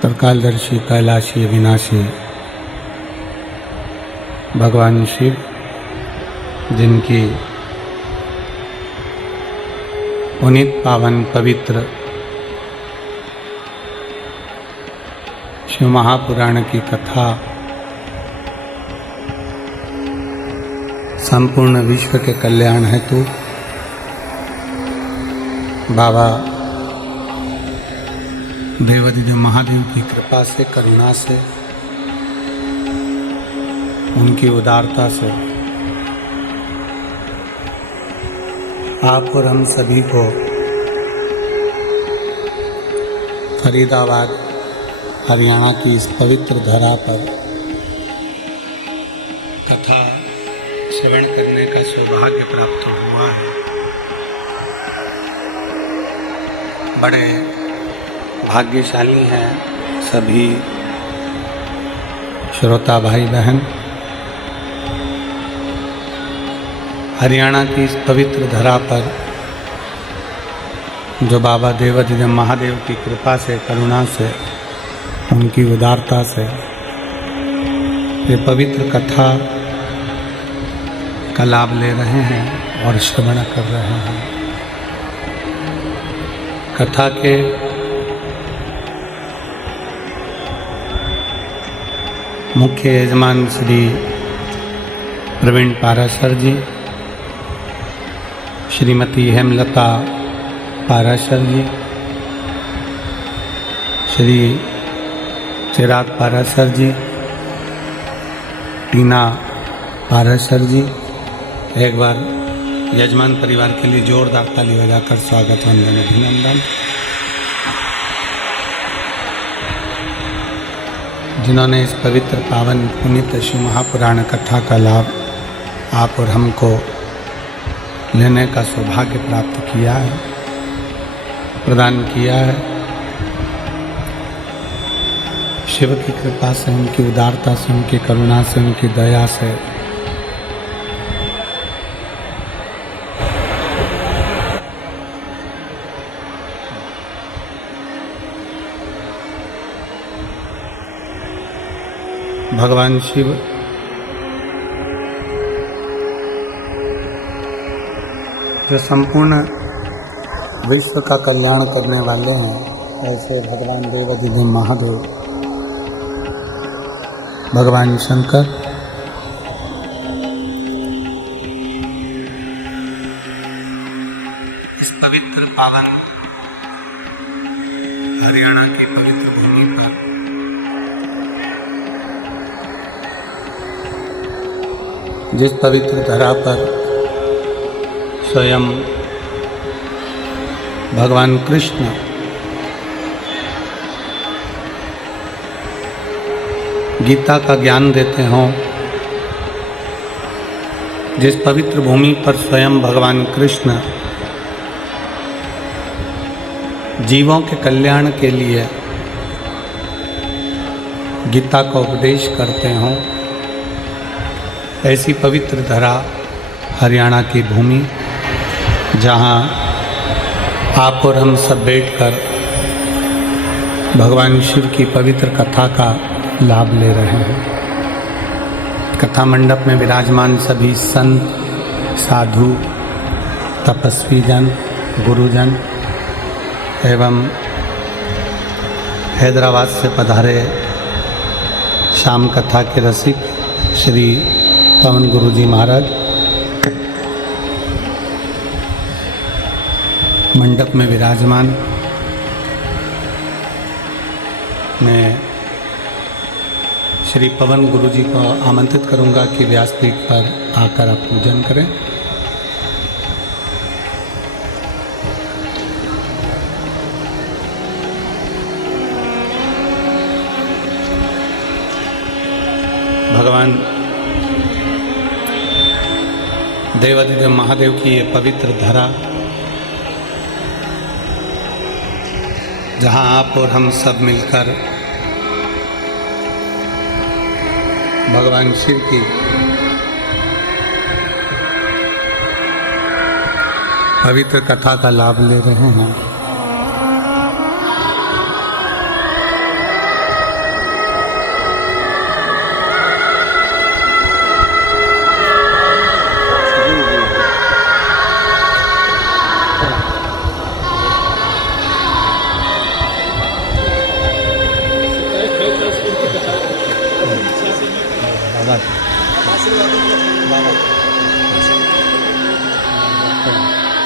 त्रिकालदर्शी कैलाशी अविनाशी भगवान शिव, जिनकी पुनीत पावन पवित्र शिव महापुराण की कथा संपूर्ण विश्व के कल्याण हेतु बाबा देवाधिदेव महादेव की कृपा से, करुणा से, उनकी उदारता से आप और हम सभी को फरीदाबाद हरियाणा की इस पवित्र धरा पर कथा श्रवण करने का सौभाग्य प्राप्त हुआ है। बड़े भाग्यशाली हैं सभी श्रोता भाई बहन। हरियाणा की इस पवित्र धरा पर जो बाबा देवाधिदेव महादेव की कृपा से, करुणा से, उनकी उदारता से ये पवित्र कथा का लाभ ले रहे हैं और श्रवण कर रहे हैं। कथा के मुख्य यजमान श्री प्रवीण पाराशर जी, श्रीमती हेमलता पाराशर जी, श्री चिराग पाराशर जी, टीना पाराशर जी। एक बार यजमान परिवार के लिए जोरदार ताली बजाकर स्वागत, वंदन, अभिनंदन। जिन्होंने इस पवित्र पावन पुनीत शिव महापुराण कथा का लाभ आप और हमको लेने का सौभाग्य प्राप्त किया है, प्रदान किया है। शिव की कृपा से, उनकी उदारता से, उनकी करुणा से, उनकी दया से भगवान शिव जो संपूर्ण विश्व का कल्याण करने वाले हैं, ऐसे भगवान देवाधिदेव महादेव, भगवान शंकर इस पवित्र पावन हरियाणा की पवित्र भूमि पर जिस पवित्र धरा पर स्वयं भगवान कृष्ण गीता का ज्ञान देते हों, जिस पवित्र भूमि पर स्वयं भगवान कृष्ण जीवों के कल्याण के लिए गीता का उपदेश करते हों, ऐसी पवित्र धरा हरियाणा की भूमि, जहाँ आप और हम सब बैठकर भगवान शिव की पवित्र कथा का लाभ ले रहे हैं। कथा मंडप में विराजमान सभी संत, साधु, तपस्वी जन, गुरुजन एवं हैदराबाद से पधारे शाम कथा के रसिक श्री पवन गुरु जी महाराज, मंडप में विराजमान। मैं श्री पवन गुरु जी को आमंत्रित करूंगा कि व्यासपीठ पर आकर आप पूजन करें। भगवान देवाधिदेव महादेव की ये पवित्र धरा, जहाँ आप और हम सब मिलकर भगवान शिव की पवित्र कथा का लाभ ले रहे हैं।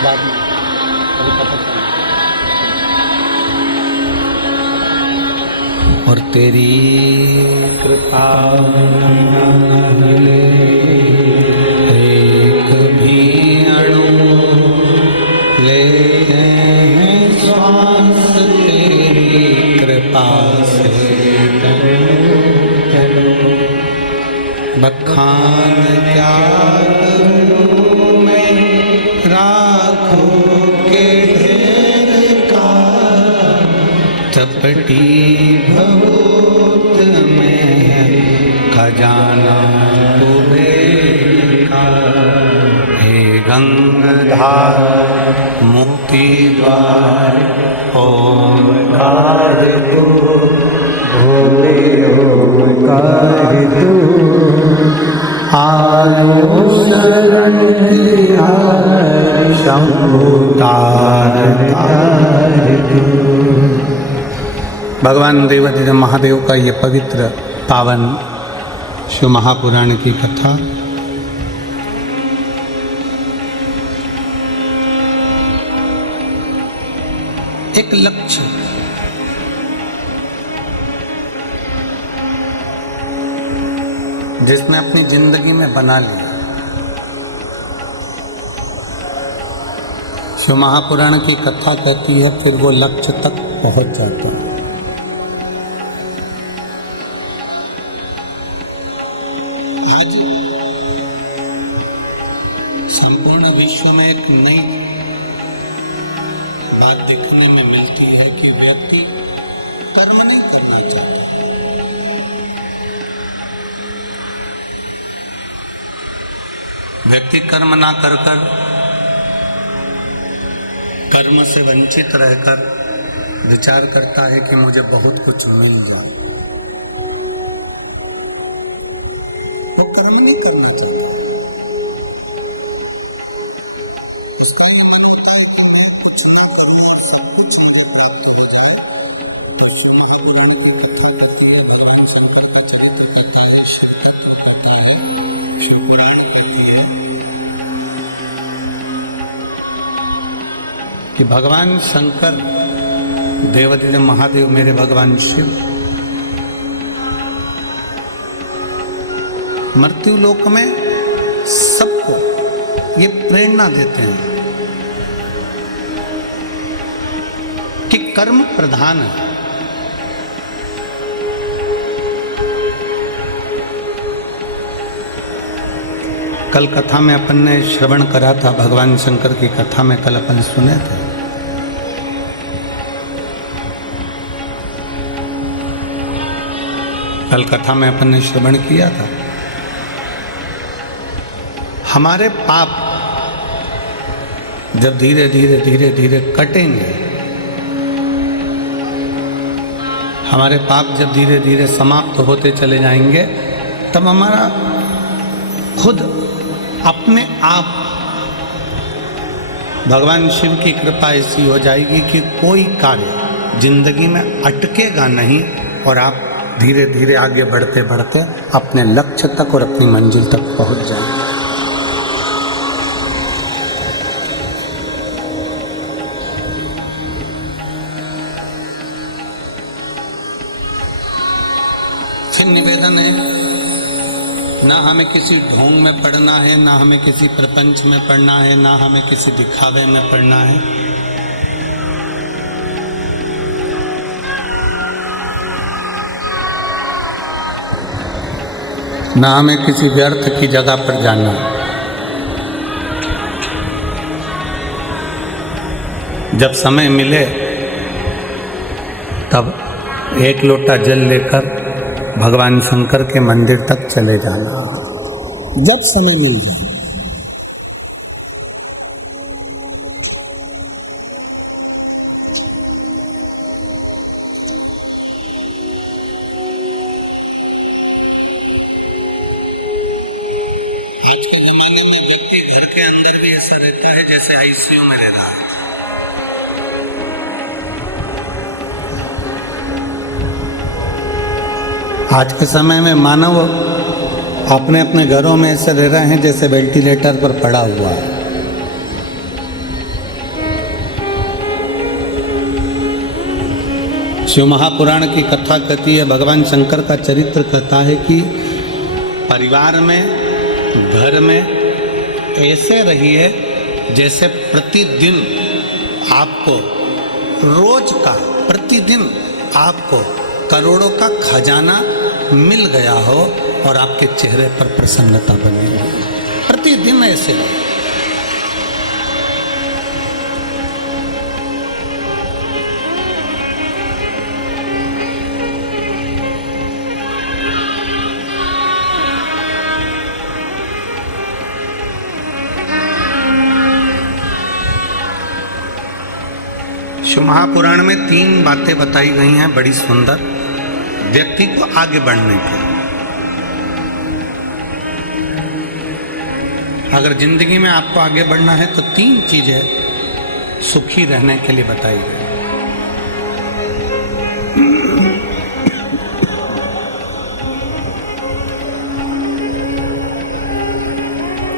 बाद में अभी पता चला। और तेरी कृपा न हिले एक भी अणु, लेते हैं श्वास तेरी कृपा से तनो। बखान क्या करूं मैं राखों के ढेर का, चपटी भभूत में है खजाना कुबेर का। हे गंगाधार मुक्ति द्वार ओमकार तू, भोले ओमकार तू। आयो शरण तिहारी शंभु तार तार तू। भगवान देवाधिदेव महादेव का ये पवित्र पावन शिव महापुराण की कथा एक लक्ष्य, जिसने अपनी जिंदगी में बना लिया। शिव महापुराण की कथा कहती है फिर वो लक्ष्य तक पहुंच जाता। आज संपूर्ण विश्व में एक नई बात देखने में मिलती है कि व्यक्ति कर्म नहीं करना चाहता। व्यक्ति कर्म ना कर कर, कर्म से वंचित रहकर विचार करता है कि मुझे बहुत कुछ मिल जाए। वो कर्म नहीं करना चाहता। उसका ये मन होता है कि मैं कुछ ना करूं और सब कुछ मुझे प्राप्त हो जाए। तो शिव महापुराण की कथा कहती है, भगवान शंकर का चरित्र कहता है, शिव तत्व कहता है, शिव पुराण कहती है कि भगवान शंकर देवाधिदेव महादेव मेरे भगवान शिव मृत्यु लोक में सबको ये प्रेरणा देते हैं कि कर्म प्रधान है। कल कथा में अपन ने श्रवण करा था, भगवान शंकर की कथा में कल अपन सुने थे। कल कथा में अपन ने श्रवण किया था, हमारे पाप जब धीरे धीरे धीरे धीरे कटेंगे, हमारे पाप जब धीरे धीरे समाप्त होते चले जाएंगे, तब हमारा खुद अपने आप भगवान शिव की कृपा ऐसी हो जाएगी कि कोई कार्य जिंदगी में अटकेगा नहीं और आप धीरे धीरे आगे बढ़ते बढ़ते अपने लक्ष्य तक और अपनी मंजिल तक पहुंच जाएंगे। फिर निवेदन है, ना हमें किसी ढोंग में पढ़ना है, ना हमें किसी प्रपंच में पढ़ना है, ना हमें किसी दिखावे में पढ़ना है। ना हमें किसी व्यर्थ की जगह पर जाना। जब समय मिले तब एक लोटा जल लेकर भगवान शंकर के मंदिर तक चले जाना, जब समय मिल जाए। आज के ज़माने में व्यक्ति घर के अंदर भी ऐसा रहता है जैसे आईसीयू में रह रहा है। आज के समय में मानव अपने अपने घरों में ऐसे रह रहे हैं जैसे वेंटिलेटर पर पड़ा हुआ है। शिव महापुराण की कथा कहती है, भगवान शंकर का चरित्र कहता है कि परिवार में, घर में ऐसे रहिए जैसे प्रतिदिन आपको, रोज का प्रतिदिन आपको करोड़ों का खजाना मिल गया हो और आपके चेहरे पर प्रसन्नता बनी हो। प्रतिदिन ऐसे रहे। शिव महापुराण में 3 बातें बताई गई हैं बड़ी सुंदर, व्यक्ति को आगे बढ़ने की। अगर जिंदगी में आपको आगे बढ़ना है तो 3 चीजें सुखी रहने के लिए बताई गई।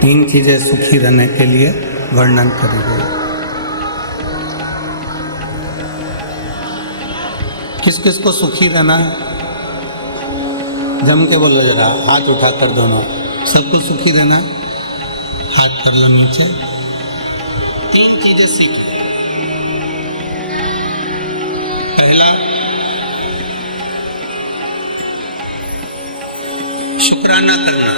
तीन चीजें सुखी रहने के लिए वर्णन करी गई। किस किस को सुखी रहना है? जम के बोलो जरा, हाथ उठा कर दोनों। सबको सुखी रहना है? हाथ कर लो नीचे। 3 चीजें सीख लो। पहला, शुक्राना करना।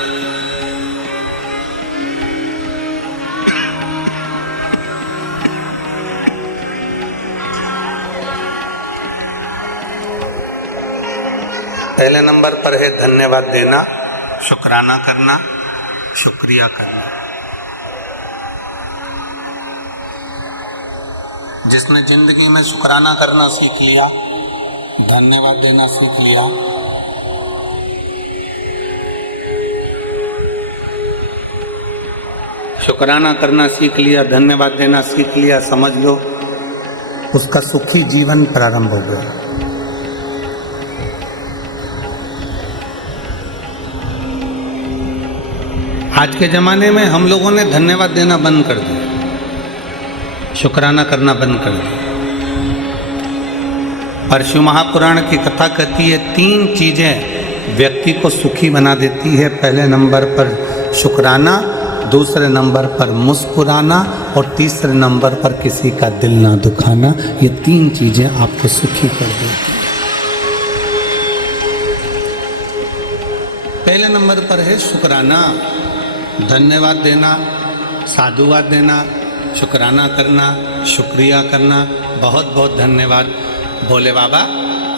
पहले नंबर पर है धन्यवाद देना, शुक्राना करना, शुक्रिया करना। जिसने जिंदगी में शुक्राना करना सीख लिया, धन्यवाद देना सीख लिया, शुक्राना करना सीख लिया, धन्यवाद देना सीख लिया, समझ लो उसका सुखी जीवन प्रारंभ हो गया। आज के ज़माने में हम लोगों ने धन्यवाद देना बंद कर दिया, शुक्राना करना बंद कर दिया। पर शिव महापुराण की कथा कहती है 3 चीज़ें व्यक्ति को सुखी बना देती है। पहले नंबर पर शुक्राना, दूसरे नंबर पर मुस्कुराना और तीसरे नंबर पर किसी का दिल ना दुखाना। ये 3 चीज़ें आपको सुखी कर देती है। पहले नंबर पर है शुक्राना, धन्यवाद देना, साधुवाद देना, शुक्राना करना, शुक्रिया करना। बहुत बहुत धन्यवाद भोले बाबा,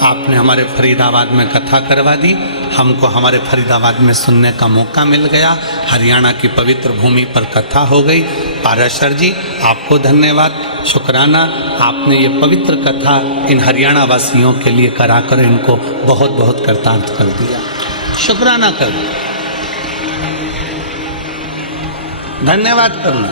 आपने हमारे फरीदाबाद में कथा करवा दी, हमको हमारे फरीदाबाद में सुनने का मौका मिल गया। हरियाणा की पवित्र भूमि पर कथा हो गई। पाराशर जी आपको धन्यवाद, शुक्राना, आपने ये पवित्र कथा इन हरियाणा वासियों के लिए कराकर इनको बहुत बहुत कृतार्थ कर दिया। शुक्राना कर, धन्यवाद करना।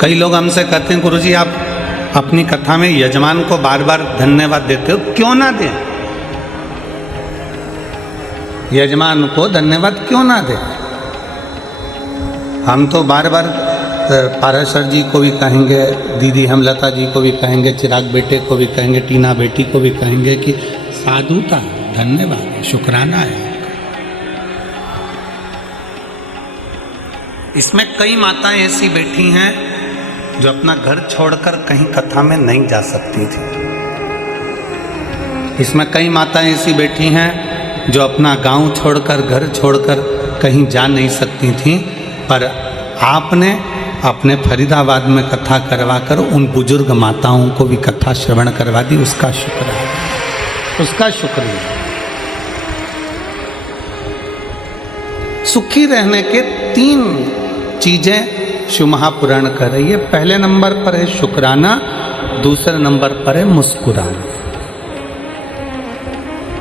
कई लोग हमसे कहते हैं गुरुजी आप अपनी कथा में यजमान को बार बार धन्यवाद देते हो, क्यों ना दें? यजमान को धन्यवाद क्यों ना दें? हम तो बार बार पाराशर जी को भी कहेंगे, दीदी हेमलता जी को भी कहेंगे, चिराग बेटे को भी कहेंगे, टीना बेटी को भी कहेंगे कि साधुता, धन्यवाद, शुक्राना है आपका। इसमें कई माताएं ऐसी बैठी हैं जो अपना घर छोड़कर कहीं कथा में नहीं जा सकती थी। इसमें कई माताएं ऐसी बैठी हैं जो अपना गांव छोड़कर, घर छोड़कर कहीं जा नहीं सकती थीं, पर आपने अपने फरीदाबाद में कथा करवाकर उन बुजुर्ग माताओं को भी कथा श्रवण करवा दी। उसका शुक्र है, उसका शुक्रिया। सुखी रहने के 3 चीजें शिव महापुराण कर रही है। पहले नंबर पर है शुक्राना, दूसरे नंबर पर है मुस्कुराना।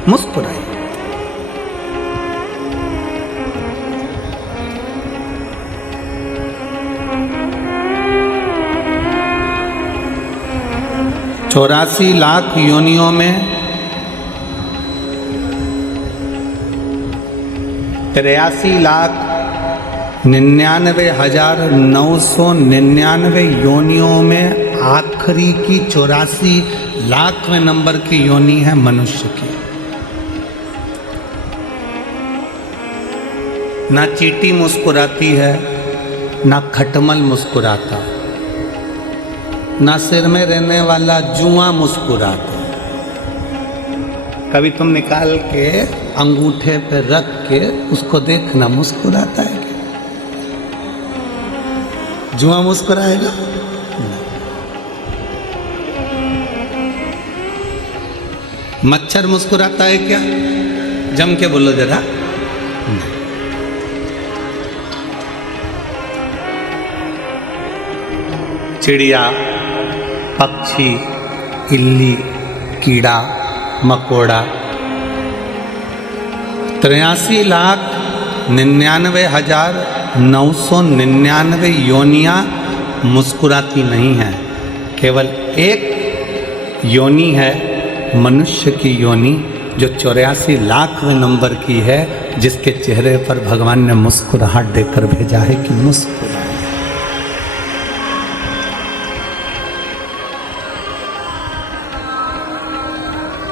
मुस्कुराइए। चौरासी लाख योनियों में 83,99,999 योनियों में आखिरी की 84,00,000वें नंबर की योनि है मनुष्य की। ना चींटी मुस्कुराती है, ना खटमल मुस्कुराता, ना सिर में रहने वाला जुआ मुस्कुराता। कभी तुम निकाल के अंगूठे पे रख के उसको देखना, मुस्कुराता है क्या? जुआ मुस्कुराएगा? मच्छर मुस्कुराता है क्या? जम के बोलो जरा। चिड़िया, पक्षी, इल्ली, कीड़ा, मकोड़ा 83,99,999 योनियां मुस्कुराती नहीं हैं। केवल एक योनि है मनुष्य की योनि, जो 84,00,000वें नंबर की है, जिसके चेहरे पर भगवान ने मुस्कुराहट देकर भेजा है कि मुस्कुरा।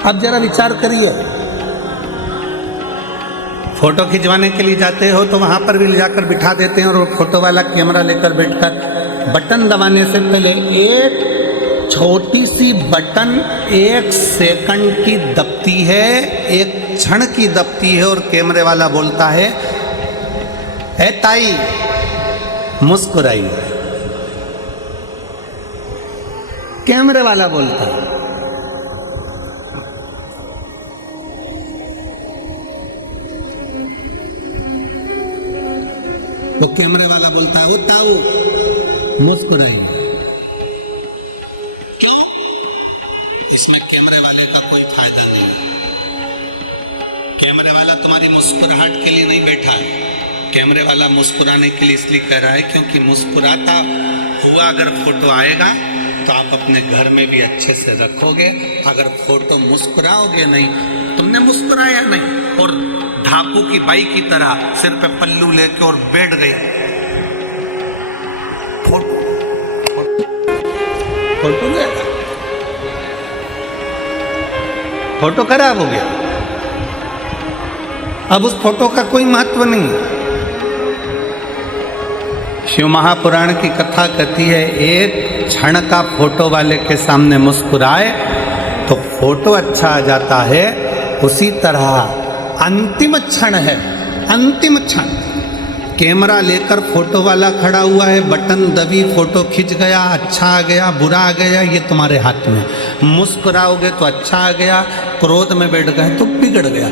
अब जरा विचार करिए, फोटो खिंचवाने के लिए जाते हो तो वहां पर भी ले जाकर बिठा देते हैं और वो फोटो वाला कैमरा लेकर बैठकर बटन दबाने से पहले एक छोटी सी बटन 1 सेकंड की दबती है, 1 क्षण की दबती है और कैमरे वाला बोलता है, ए ताई मुस्कुराइए। कैमरे वाला बोलता है। वो कैमरे वाला बोलता है, ओ ताऊ मुस्कुराइए। क्यों? इसमें कैमरे वाले का कोई फायदा नहीं है। कैमरे वाला तुम्हारी मुस्कुराहट के लिए नहीं बैठा है। कैमरे वाला मुस्कुराने के लिए इसलिए कह रहा है क्योंकि मुस्कुराता हुआ अगर फोटो आएगा तो आप अपने घर में भी अच्छे से रखोगे। अगर फोटो मुस्कुराओगे नहीं, तुमने मुस्कुराया नहीं और धापू की बाई की तरह सिर पे पल्लू लेके और बैठ गई, फोटो गया, फोटो खराब हो गया। अब उस फोटो का कोई महत्व नहीं है। शिव महापुराण की कथा कहती है, एक क्षण का फोटो वाले के सामने मुस्कुराए तो फोटो अच्छा आ जाता है। उसी तरह अंतिम क्षण है, अंतिम क्षण। कैमरा लेकर फोटो वाला खड़ा हुआ है, बटन दबी, फोटो खिंच गया, अच्छा आ गया, बुरा आ गया, ये तुम्हारे हाथ में। मुस्कुराओगे तो अच्छा आ गया, क्रोध में बैठ गए तो बिगड़ गया।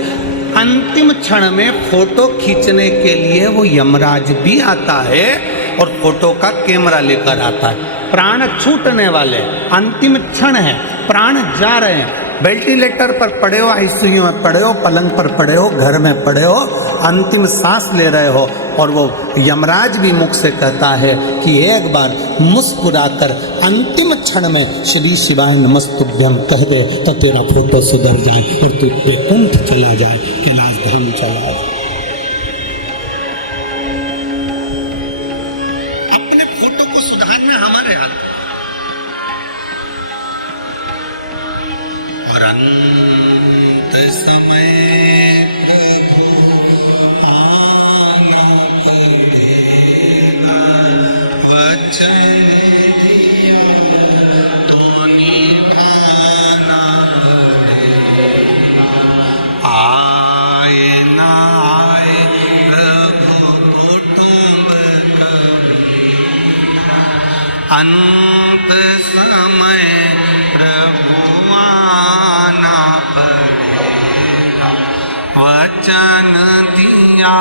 अंतिम क्षण में फोटो खींचने के लिए वो यमराज भी आता है और फोटो का कैमरा लेकर आता है। प्राण छूटने वाले अंतिम क्षण है, प्राण जा रहे हैं। वेंटिलेटर पर पड़े हो, आईसीयू में पड़े हो, पलंग पर पड़े हो, घर में पड़े हो, अंतिम सांस ले रहे हो और वो यमराज भी मुख से कहता है कि एक बार मुस्कुराकर अंतिम क्षण में श्री शिवाय नमस्तुभ्यम कह दे तो तेरा फोटो सुधर जाए और तू वैकुंठ चला जाए, कैलाश धाम चला जाए। अपने फोटो को सुधारना हमारे हाथ में। और अंत समय प्रभु आना पड़ेगा, वचन दिया तो निभाना पड़ेगा। आए ना आए प्रभु कुटुंब कभी, अंत समय प्रभु आना पड़ेगा, वचन दिया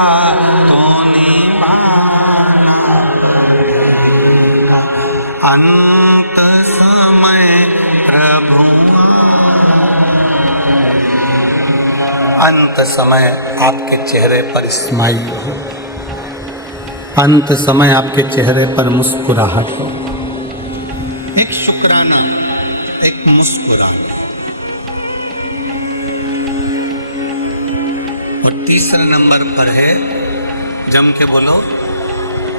तो निभाना पड़ेगा। अंत समय प्रभु अंत समय आपके चेहरे पर स्माइल हो, अंत समय आपके चेहरे पर मुस्कुराहट हो, एक शुक्राना, एक मुस्कुराना। और तीसरे नंबर पर है जम के बोलो,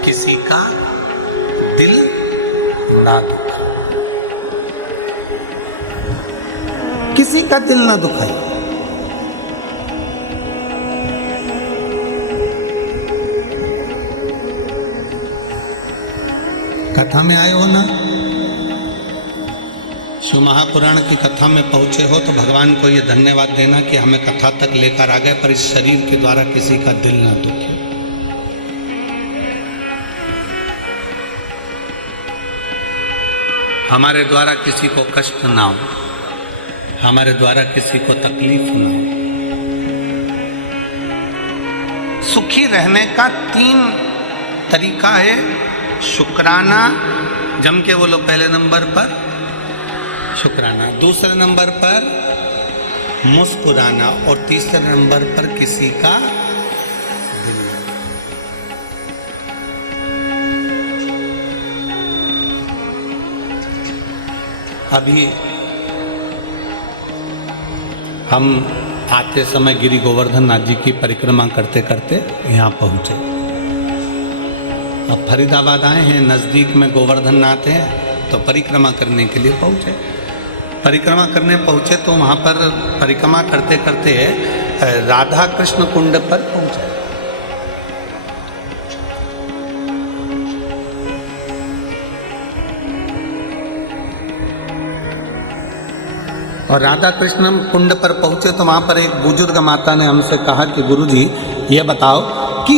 किसी का दिल ना दुखाए, किसी का दिल ना दुखाए। कथा में आए हो ना, शिव महापुराण की कथा में पहुंचे हो तो भगवान को ये धन्यवाद देना कि हमें कथा तक लेकर आ गए, पर इस शरीर के द्वारा किसी का दिल ना दुखे। हमारे द्वारा किसी को कष्ट ना हो, हमारे द्वारा किसी को तकलीफ ना हो। सुखी रहने का 3 तरीका है। शुक्राना, जम के बोलो, पहले नंबर पर शुक्राना, दूसरे नंबर पर मुस्कुराना, और तीसरे नंबर पर किसी का दिल। अभी हम आते समय गिरि गोवर्धन नाथ जी की परिक्रमा करते करते यहाँ पहुँचे। अब फरीदाबाद आए हैं, नज़दीक में गोवर्धन नाथ है, तो परिक्रमा करने के लिए पहुँचे। परिक्रमा करने पहुँचे तो वहाँ पर परिक्रमा करते करते राधा कृष्ण कुंड पर पहुँचे। और राधा कृष्ण कुंड पर पहुँचे तो वहाँ पर एक बुजुर्ग माता ने हमसे कहा कि गुरुजी ये बताओ कि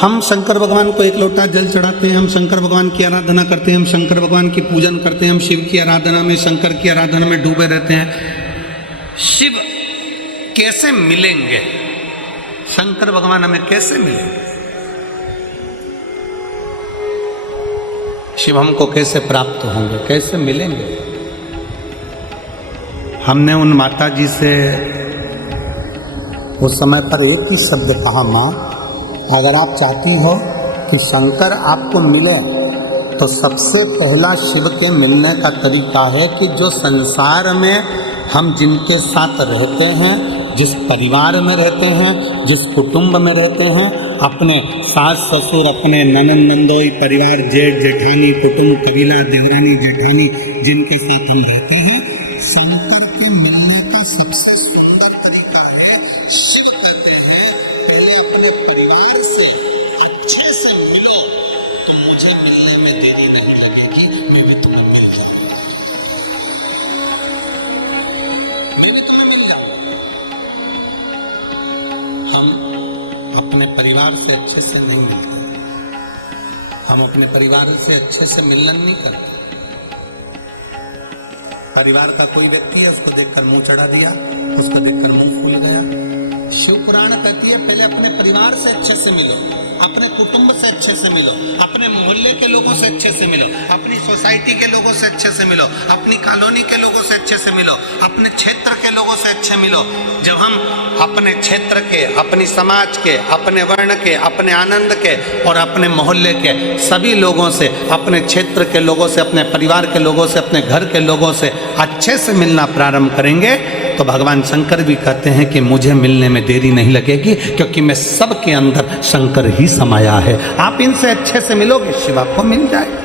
हम शंकर भगवान को 1 लोटा जल चढ़ाते हैं, हम शंकर भगवान की आराधना करते हैं, हम शंकर भगवान की पूजन करते हैं, हम शिव की आराधना में, शंकर की आराधना में डूबे रहते हैं। शिव कैसे मिलेंगे? शंकर भगवान हमें कैसे मिलेंगे? शिव हमको कैसे प्राप्त होंगे, कैसे मिलेंगे? हमने उन माता जी से उस समय पर एक ही शब्द कहा, माँ अगर आप चाहती हो कि शंकर आपको मिले तो सबसे पहला शिव के मिलने का तरीका है कि जो संसार में हम जिनके साथ रहते हैं, जिस परिवार में रहते हैं, जिस कुटुंब में रहते हैं, अपने सास ससुर, अपने ननंद नंदोई, परिवार, जेठ जेठानी, कुटुंब, कबीला, देवरानी जेठानी, जिनके साथ हम रहते हैं, शंकर के मिलने का सबसे सुंदर तरीका है। शिव कहते हैं पहले अपने परिवार से अच्छे से मिलो तो मुझे मिलने में देरी नहीं लगेगी, मैं भी तुम्हें मिल जाऊंगा, मैं भी तुम्हें मिल जाऊंगा। हम अपने परिवार से अच्छे से नहीं मिलते, हम अपने परिवार से अच्छे से मिलन नहीं करते। परिवार का कोई व्यक्ति है, उसको देखकर मुंह चढ़ा दिया, उसको देखकर मुंह फूल गया। शिव पुराण कहती है पहले अपने परिवार से अच्छे से मिलो, अपने कुटुंब से अच्छे से मिलो, अपने मोहल्ले के लोगों से अच्छे से मिलो, अपनी सोसाइटी के लोगों से अच्छे से मिलो, अपनी कॉलोनी के लोगों से अच्छे से मिलो, अपने क्षेत्र के लोगों से अच्छे मिलो। जब हम अपने क्षेत्र के, अपनी समाज के, अपने वर्ण के, अपने आनंद के और अपने मोहल्ले के सभी लोगों से, अपने क्षेत्र के लोगों से, अपने परिवार के लोगों से, अपने घर के लोगों से अच्छे से मिलना प्रारंभ करेंगे तो भगवान शंकर भी कहते हैं कि मुझे मिलने में देरी नहीं लगेगी, क्योंकि मैं सबके अंदर शंकर ही समाया है। आप इनसे अच्छे से मिलोगे, शिव आपको मिल जाएगा।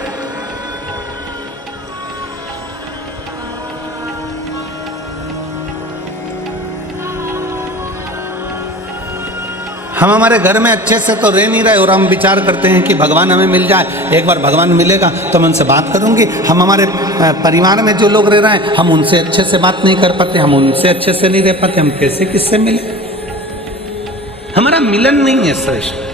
हम हमारे घर में अच्छे से तो रह नहीं रहे और हम विचार करते हैं कि भगवान हमें मिल जाए, एक बार भगवान मिलेगा तो मैं उनसे बात करूंगी। हम हमारे परिवार में जो लोग रह रहे हैं हम उनसे अच्छे से बात नहीं कर पाते, हम उनसे अच्छे से नहीं रह पाते, हम कैसे किससे मिले? हमारा मिलन नहीं है श्रेष्ठ।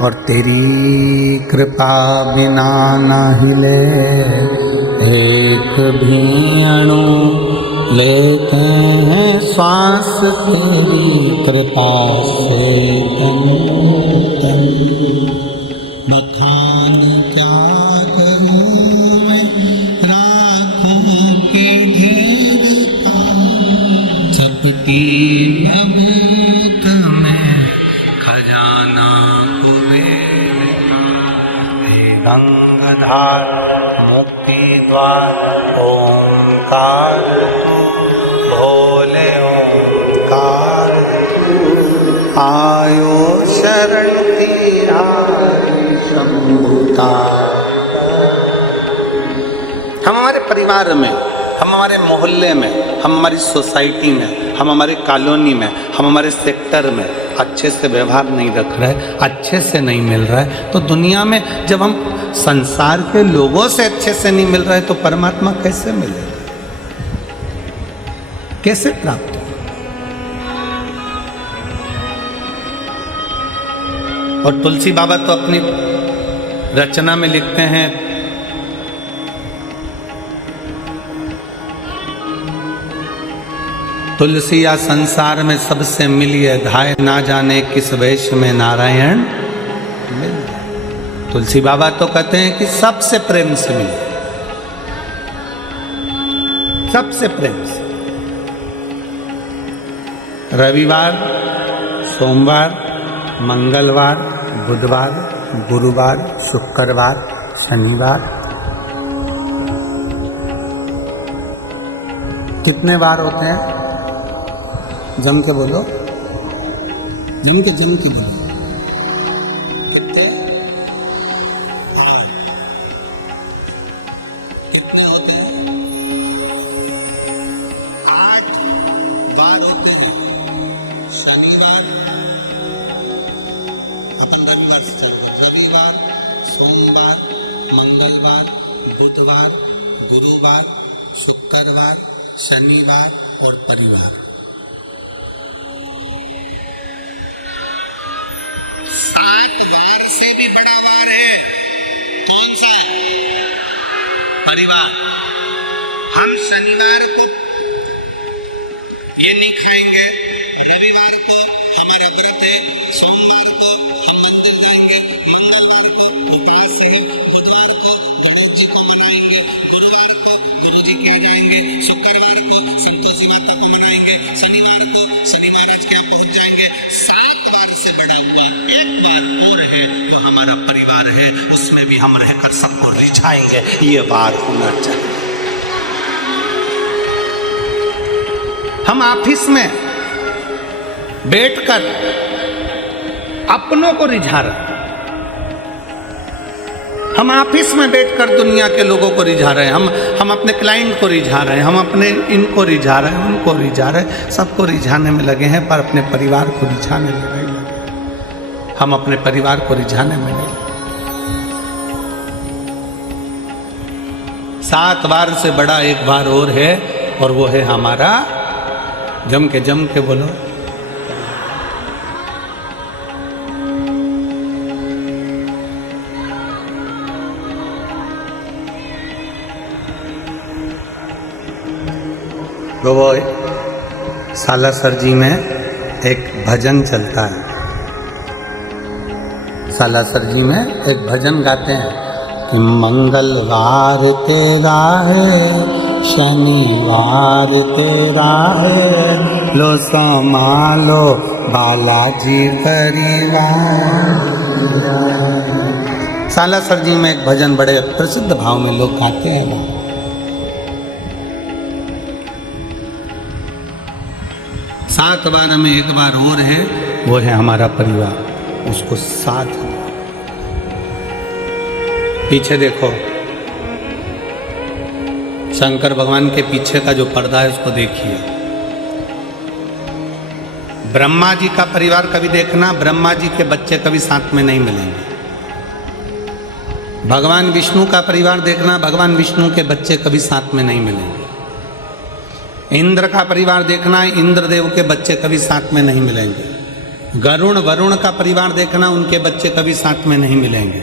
और तेरी कृपा बिना न हिले एक भी अणु, लेते हैं श्वास तेरी कृपा से तन तन। बखान क्या करूं मैं राखों के ढेर का, चपटी बबूत में खजाना कुबेर का। हे हे गंगाधार मुक्ति द्वार ओंकार तू भोले ओंकार तू आयो शरण तिहारी शंभुतार। हम हमारे परिवार में, हम हमारे मोहल्ले में, हम हमारी सोसाइटी में, हम हमारे कॉलोनी में, हम हमारे सेक्टर में अच्छे से व्यवहार नहीं रख रहे, अच्छे से नहीं मिल रहा है, तो दुनिया में जब हम संसार के लोगों से अच्छे से नहीं मिल रहे तो परमात्मा कैसे मिलेगा, कैसे प्राप्त हो? और तुलसी बाबा तो अपनी रचना में लिखते हैं, तुलसी या संसार में सबसे मिलिए धाय, ना जाने किस वेश में नारायण मिल। तुलसी बाबा तो कहते हैं कि सबसे प्रेम से मिले, सबसे प्रेम से। रविवार, सोमवार, मंगलवार, बुधवार, गुरुवार, शुक्रवार, शनिवार, कितने वार होते हैं? जम के बोलो, जम के बोलो। कितने? 8। कितने होते हैं? 8 वार होते हैं। शनिवार, अपन रविवार से चालू कर, रविवार, सोमवार, मंगलवार, बुधवार, गुरुवार, शुक्रवार, शनिवार और परिवार। 7 वार से भी बड़ा वार है, कौन सा? परिवार। हम शनिवार को ये नहीं खाएंगे, रविवार को हमारा व्रत है, सोमवार को हम मंदिर जाएंगे, मंगलवार को उपास है, बुधवार को गणेश जी को मनाएंगे, गुरुवार को गुरु जी के यहाँ जाएंगे, शुक्रवार को संतोषी माता को मनाएंगे, शनिवार को शनि महाराज के यहाँ पहुँच जाएंगे। 7 बार से बड़ा हुआ एक बार और है, वो हमारा परिवार है, उसमें भी हम रहकर सबको रिझाएंगे, ये बार होना चाहिए। हम ऑफिस में बैठकर अपनों को रिझा रहे हैं, हम ऑफिस में बैठकर दुनिया के लोगों को रिझा रहे हैं, हम अपने क्लाइंट को रिझा रहे हैं, हम अपने इनको रिझा रहे हैं, उनको रिझा रहे हैं, सबको रिझाने में लगे हैं, पर अपने परिवार को रिझाने में नहीं लगे। हम अपने परिवार को रिझाने में नहीं लगे। 7 बार से बड़ा एक बार और है, और वो है हमारा, जम के बोलो, वो सालासर जी में एक भजन चलता है। सालासर जी में एक भजन गाते हैं कि मंगलवार तेरा है, शनिवार तेरा है, लो संभालो बालाजी परिवार। सालासर जी में एक भजन बड़े प्रसिद्ध भाव में लोग गाते हैं। 7 बार में एक बार और है, वो है हमारा परिवार, उसको साथ। पीछे देखो, शंकर भगवान के पीछे का जो पर्दा है उसको देखिए। ब्रह्मा जी का परिवार कभी देखना, ब्रह्मा जी के बच्चे कभी साथ में नहीं मिलेंगे। भगवान विष्णु का परिवार देखना, भगवान विष्णु के बच्चे कभी साथ में नहीं मिलेंगे। इंद्र का परिवार देखना, इंद्रदेव के बच्चे कभी साथ में नहीं मिलेंगे। वरुण का परिवार देखना, उनके बच्चे कभी साथ में नहीं मिलेंगे।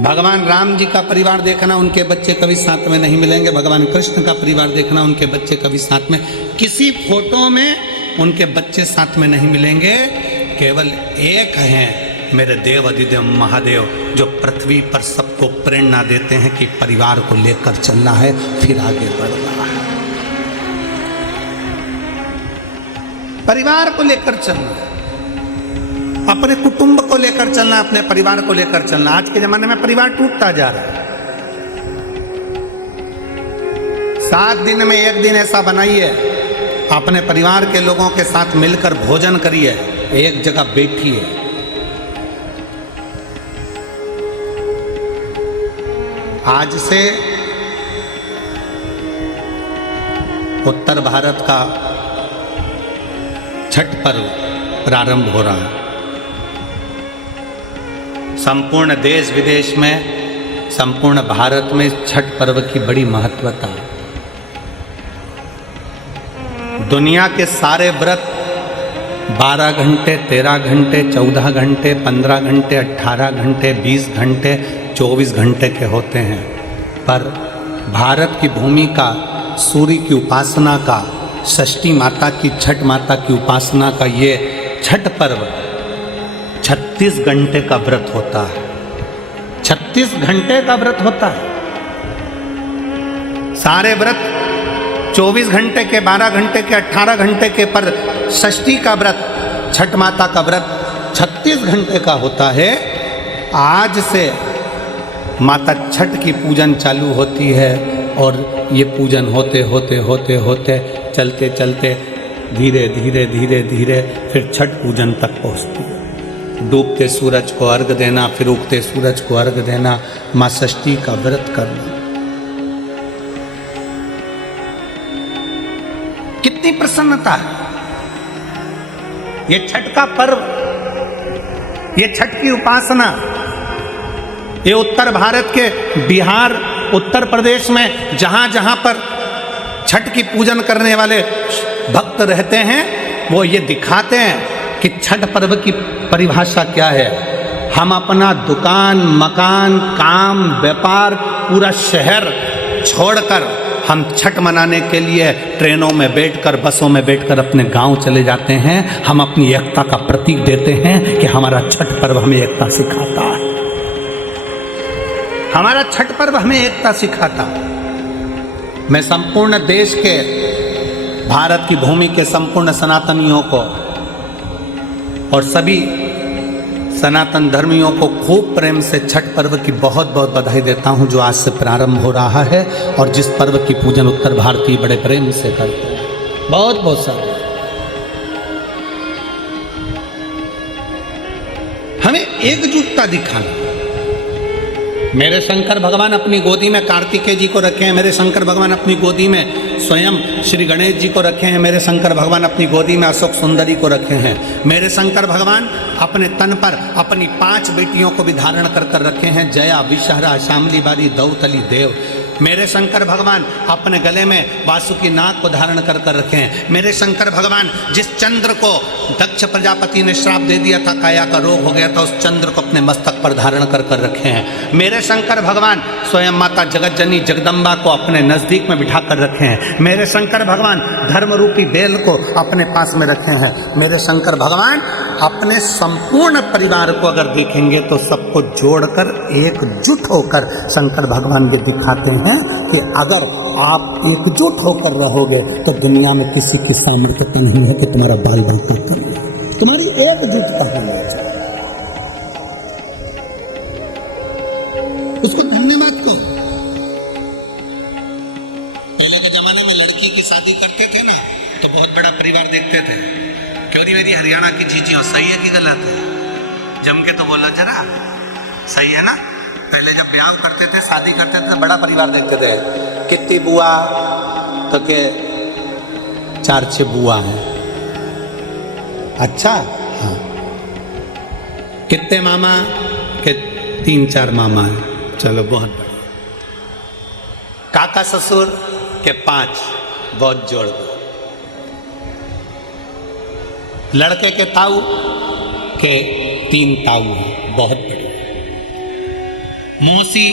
भगवान राम जी का परिवार देखना, उनके बच्चे कभी साथ में नहीं मिलेंगे। भगवान कृष्ण का परिवार देखना, उनके बच्चे कभी साथ में, किसी फोटो में उनके बच्चे साथ में नहीं मिलेंगे। केवल एक हैं मेरे देव अधिदेव महादेव, जो पृथ्वी पर सबको प्रेरणा देते हैं कि परिवार को लेकर चलना है, फिर आगे बढ़ना है, परिवार को लेकर चलना। अपने कुटुंब को लेकर चलना, अपने परिवार को लेकर चलना। आज के जमाने में परिवार टूटता जा रहा है। 7 दिन में 1 दिन ऐसा बनाइए, अपने परिवार के लोगों के साथ मिलकर भोजन करिए, एक जगह बैठिए। आज से उत्तर भारत का छठ पर्व प्रारंभ हो रहा है। संपूर्ण देश विदेश में, संपूर्ण भारत में छठ पर्व की बड़ी महत्वता है। दुनिया के सारे व्रत 12 घंटे, 13 घंटे, 14 घंटे, 15 घंटे, 18 घंटे, 20 घंटे, 24 घंटे के होते हैं, पर भारत की भूमि का, सूर्य की उपासना का, षष्ठी माता की, छठ माता की उपासना का ये छठ पर्व 36 घंटे का व्रत होता है। 36 घंटे का व्रत होता है। सारे व्रत 24 घंटे के, 12 घंटे के, 18 घंटे के, पर षष्ठी का व्रत, छठ माता का व्रत 36 घंटे का होता है। आज से माता छठ की पूजन चालू होती है और ये पूजन होते होते होते होते चलते चलते धीरे धीरे धीरे धीरे फिर छठ पूजन तक पहुँचती है। डूबते सूरज को अर्घ देना, फिर उगते सूरज को अर्घ देना, माँ षष्ठी का व्रत करना। कितनी प्रसन्नता है। ये छठ का पर्व, ये छठ की उपासना, ये उत्तर भारत के बिहार, उत्तर प्रदेश में जहां जहां पर छठ की पूजन करने वाले भक्त रहते हैं, वो ये दिखाते हैं कि छठ पर्व की परिभाषा क्या है। हम अपना दुकान, मकान, काम, व्यापार, पूरा शहर छोड़कर हम छठ मनाने के लिए ट्रेनों में बैठकर, बसों में बैठकर अपने गांव चले जाते हैं। हम अपनी एकता का प्रतीक देते हैं कि हमारा छठ पर्व हमें एकता सिखाता है। हमारा छठ पर्व हमें एकता सिखाता। मैं संपूर्ण देश के, भारत की भूमि के संपूर्ण सनातनियों को और सभी सनातन धर्मियों को खूब प्रेम से छठ पर्व की बहुत बहुत बधाई देता हूं, जो आज से प्रारंभ हो रहा है और जिस पर्व की पूजन उत्तर भारतीय बड़े प्रेम से करते हैं। बहुत बहुत सारे हमें एकजुटता दिखाना। मेरे शंकर भगवान अपनी गोदी में कार्तिकेय जी को रखे हैं, मेरे शंकर भगवान अपनी गोदी में स्वयं श्री गणेश जी को रखे हैं, मेरे शंकर भगवान अपनी गोदी में अशोक सुंदरी को रखे हैं, मेरे शंकर भगवान अपने तन पर अपनी 5 बेटियों को भी धारण कर कर रखे हैं, जया, विषहरा, शामली बारी, दौतली, देव। मेरे शंकर भगवान अपने गले में वासुकी नाग को धारण कर कर रखे हैं। मेरे शंकर भगवान जिस चंद्र को दक्ष प्रजापति ने श्राप दे दिया था, काया का रोग हो गया था, उस चंद्र को अपने मस्तक पर धारण कर कर रखे हैं। मेरे शंकर भगवान स्वयं माता जगत जननी जगदम्बा को अपने नज़दीक में बिठा कर रखे हैं। मेरे शंकर भगवान धर्म रूपी बेल को अपने पास में रखे हैं। मेरे शंकर भगवान अपने संपूर्ण परिवार को अगर देखेंगे तो सबको जोड़कर एकजुट होकर शंकर भगवान ये दिखाते हैं कि अगर आप एकजुट होकर रहोगे तो दुनिया में किसी की सामर्थ्यता नहीं है कि तुम्हारा बाल बांका कर लो। तुम्हारी एकजुटता होना चाहिए। उसको धन्यवाद कहो। पहले के जमाने में लड़की की शादी करते थे ना तो बहुत बड़ा परिवार देखते थे। क्यों नहीं मेरी हरियाणा की जीजियों, सही है कि गलत है? जम के तो बोलो जरा, सही है ना? पहले जब ब्याह करते थे, शादी करते थे तो बड़ा परिवार देखते थे। कितनी बुआ? तो के 4-6 बुआ हैं। अच्छा, हाँ। कितने मामा? के 3-4 मामा हैं। चलो बहुत बढ़िया। काका ससुर के 5, बहुत जोड़ दो। लड़के के ताऊ के 3 ताऊ हैं, बहुत बढ़िया। मौसी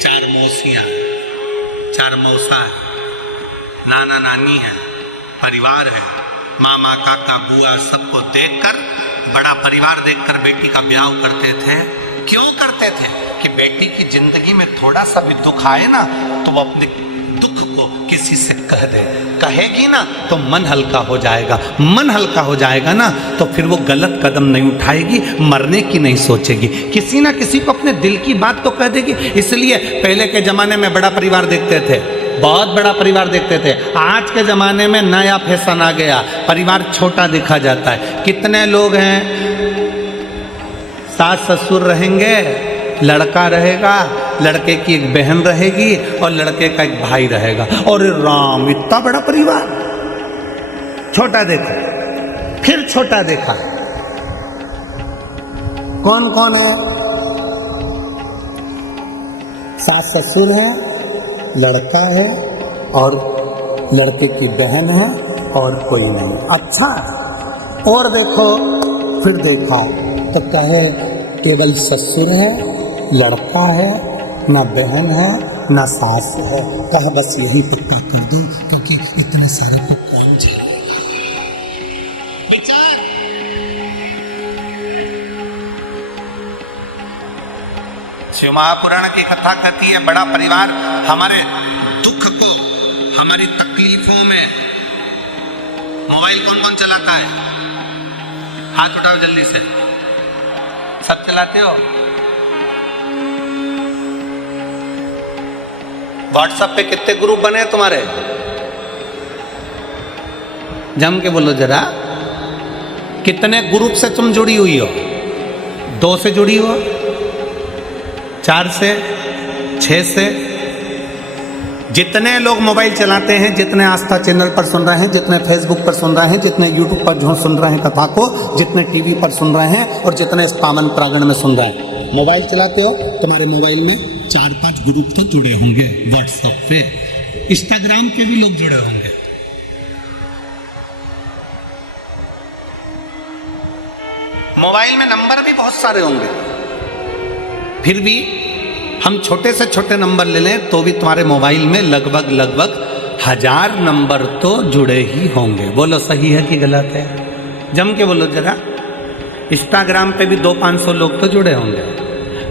4 मौसियाँ, 4 मौसा है, नाना नानी है, परिवार है, मामा काका बुआ सबको देखकर, बड़ा परिवार देखकर बेटी का ब्याह करते थे। क्यों करते थे? कि बेटी की जिंदगी में थोड़ा सा भी दुख आए ना तो वो अपने दुख को किसी से कह दे, कहेगी ना तो मन हल्का हो जाएगा, मन हल्का हो जाएगा ना तो फिर वो गलत कदम नहीं उठाएगी, मरने की नहीं सोचेगी, किसी ना किसी को अपने दिल की बात तो कह देगी। इसलिए पहले के ज़माने में बड़ा परिवार देखते थे, बहुत बड़ा परिवार देखते थे। आज के ज़माने में नया फैशन आ गया, परिवार छोटा देखा जाता है। कितने लोग हैं, सास ससुर रहेंगे, लड़का रहेगा, लड़के की एक बहन रहेगी और लड़के का एक भाई रहेगा। और राम, इतना बड़ा परिवार, छोटा देखो, फिर छोटा देखा। कौन कौन है? सास ससुर हैं, लड़का है और लड़के की बहन है और कोई नहीं। अच्छा, और देखो, फिर देखा तो कहे केवल ससुर है, लड़का है, ना बहन है, ना सास है। कहा बस यही पक्का कर दो, क्योंकि इतने सारे को कौन झेलेगा। विचार, शिव महापुराण की कथा कहती है, बड़ा परिवार हमारे दुख को, हमारी तकलीफों में। मोबाइल कौन कौन चलाता है? हाथ उठाओ जल्दी से। सब चलाते हो? व्हाट्सएप पे कितने ग्रुप बने तुम्हारे? जम के बोलो जरा, कितने ग्रुप से तुम जुड़ी हुई हो? 2 से जुड़ी हो, 4 से, 6 से? जितने लोग मोबाइल चलाते हैं, जितने आस्था चैनल पर सुन रहे हैं, जितने फेसबुक पर सुन रहे हैं, जितने यूट्यूब पर जो सुन रहे हैं कथा को, जितने टीवी पर सुन रहे हैं और जितने इस पावन प्रांगण में सुन रहे हैं, मोबाइल चलाते हो, तुम्हारे मोबाइल में 4-5 ग्रुप तो जुड़े होंगे। व्हाट्सएप पे, इंस्टाग्राम पे भी लोग जुड़े होंगे। मोबाइल में नंबर भी बहुत सारे होंगे, फिर भी हम छोटे से छोटे नंबर ले लें तो भी तुम्हारे मोबाइल में लगभग 1000 नंबर तो जुड़े ही होंगे। बोलो सही है कि गलत है? जम के बोलो जरा। इंस्टाग्राम पे भी 200-500 लोग तो जुड़े होंगे,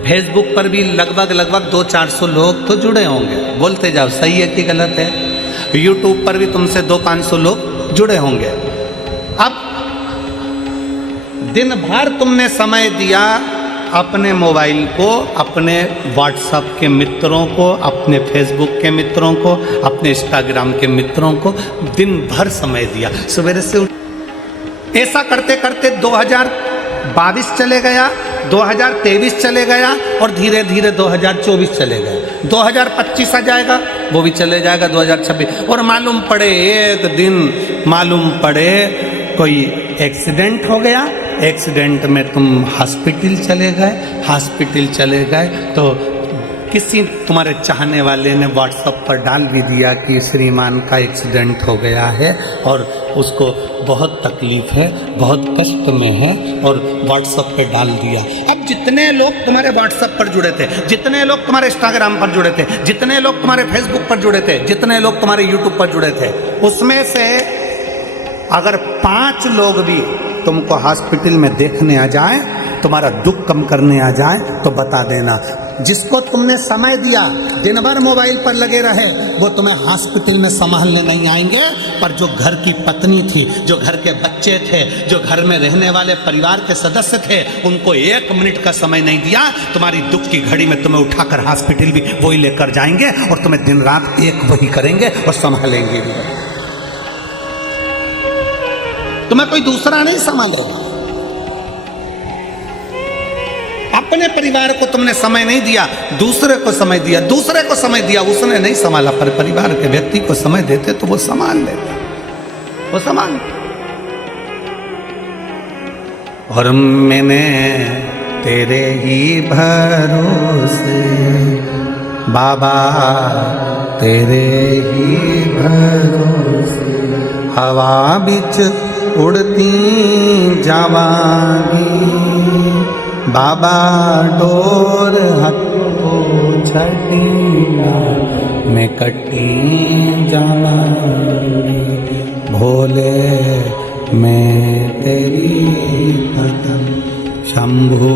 फेसबुक पर भी लगभग 200-400 लोग तो जुड़े होंगे। बोलते जाओ, सही है कि गलत है? यूट्यूब पर भी तुमसे 200-500 लोग जुड़े होंगे। अब दिन भर तुमने समय दिया अपने मोबाइल को, अपने व्हाट्सएप के मित्रों को, अपने फेसबुक के मित्रों को, अपने इंस्टाग्राम के मित्रों को दिन भर समय दिया। सवेरे से ऐसा करते करते 2022 चले गया, 2023 चले गया और धीरे धीरे 2024 चले गया। 2025 आ जाएगा, वो भी चले जाएगा 2026। और मालूम पड़े एक दिन, मालूम पड़े कोई एक्सीडेंट हो गया, एक्सीडेंट में तुम हॉस्पिटल चले गए, हॉस्पिटल चले गए तो किसी तुम्हारे चाहने वाले ने व्हाट्सएप पर डाल भी दिया कि श्रीमान का एक्सीडेंट हो गया है और उसको बहुत तकलीफ़ है, बहुत कष्ट में है, और व्हाट्सएप पर डाल दिया। अब जितने लोग तुम्हारे व्हाट्सएप पर जुड़े थे, जितने लोग तुम्हारे इंस्टाग्राम पर जुड़े थे, जितने लोग तुम्हारे फेसबुक पर जुड़े थे, जितने लोग तुम्हारे यूट्यूब पर जुड़े थे, उसमें से अगर 5 लोग भी तुमको हॉस्पिटल में देखने आ जाएं, तुम्हारा दुख कम करने आ जाएं, तो बता देना, जिसको तुमने समय दिया, दिन भर मोबाइल पर लगे रहे, वो तुम्हें हॉस्पिटल में संभालने नहीं आएंगे। पर जो घर की पत्नी थी, जो घर के बच्चे थे, जो घर में रहने वाले परिवार के सदस्य थे, उनको 1 मिनट का समय नहीं दिया। तुम्हारी दुख की घड़ी में तुम्हें उठाकर हॉस्पिटल भी वही लेकर जाएंगे और तुम्हें दिन रात एक वही करेंगे और संभालेंगे भी। तुम्हें कोई दूसरा नहीं संभालेगा। अपने परिवार को तुमने समय नहीं दिया, दूसरे को समय दिया, दूसरे को समय दिया, उसने नहीं संभाला। पर परिवार के व्यक्ति को समय देते तो वो संभाल लेते, वो संभाल। और मैंने तेरे ही भरोसे बाबा, तेरे ही भरोसे हवा बिच उड़ती जावांगी, बाबा डोर हथो छड़ीना मैं कटी जावांगी, भोले मैं तेरी पतंग शंभो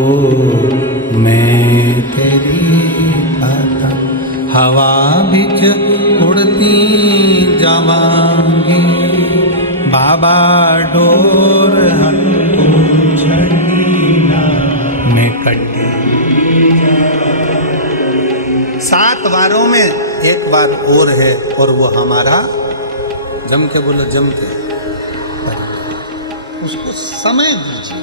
मैं तेरी पतंग हवा बिच उड़ती जावांगी, बाबा डोर हत्थों छड़ी ना मैं कड्डी। 7 वारों में एक बार और है, और वो हमारा, जम के बोलो, जम के परिवार। उसको समय दीजिए।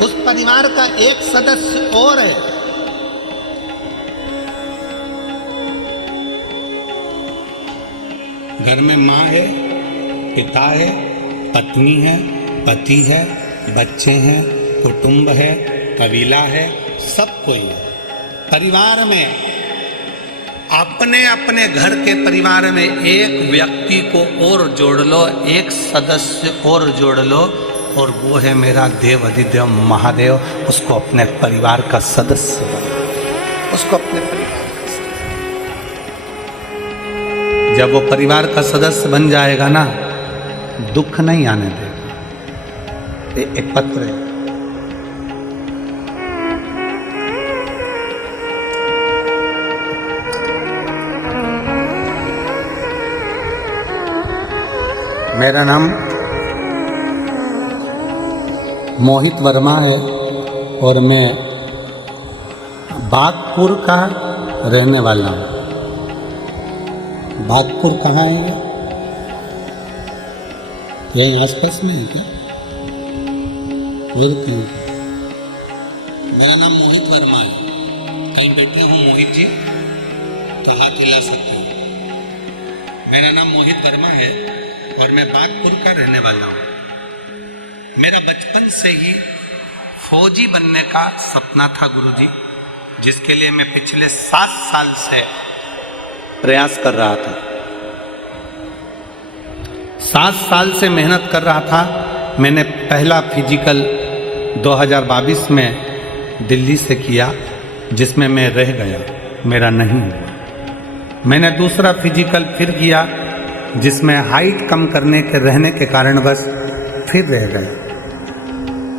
उस परिवार का एक सदस्य और है। घर में माँ है, पिता है, पत्नी है, पति है, बच्चे हैं, कुटुंब है, कबीला है, सब कोई है। परिवार में अपने अपने घर के परिवार में एक व्यक्ति को और जोड़ लो, एक सदस्य और जोड़ लो, और वो है मेरा देव अधिदेव महादेव। उसको अपने परिवार का सदस्य बना, उसको अपने परिवार का सदस्य। जब वो परिवार का सदस्य बन जाएगा ना, दुख नहीं आने देगा। एक पत्र है, मेरा नाम मोहित वर्मा है और मैं बागपुर का रहने वाला हूँ। बागपुर कहाँ है ये? यहीं आसपास में है क्या, और कहीं? मेरा नाम मोहित वर्मा है। कहीं बैठे हो मोहित जी तो हाथ हिला सकते हो। मेरा नाम मोहित वर्मा है और मैं बागपुर का रहने वाला हूँ। मेरा बचपन से ही फौजी बनने का सपना था गुरुजी, जिसके लिए मैं पिछले 7 साल से प्रयास कर रहा था। 7 साल से मेहनत कर रहा था। मैंने पहला फिजिकल 2022 में दिल्ली से किया, जिसमें मैं रह गया, मेरा नहीं हुआ। मैंने दूसरा फिजिकल फिर किया, जिसमें हाइट कम करने के रहने के कारण बस फिर रह गया।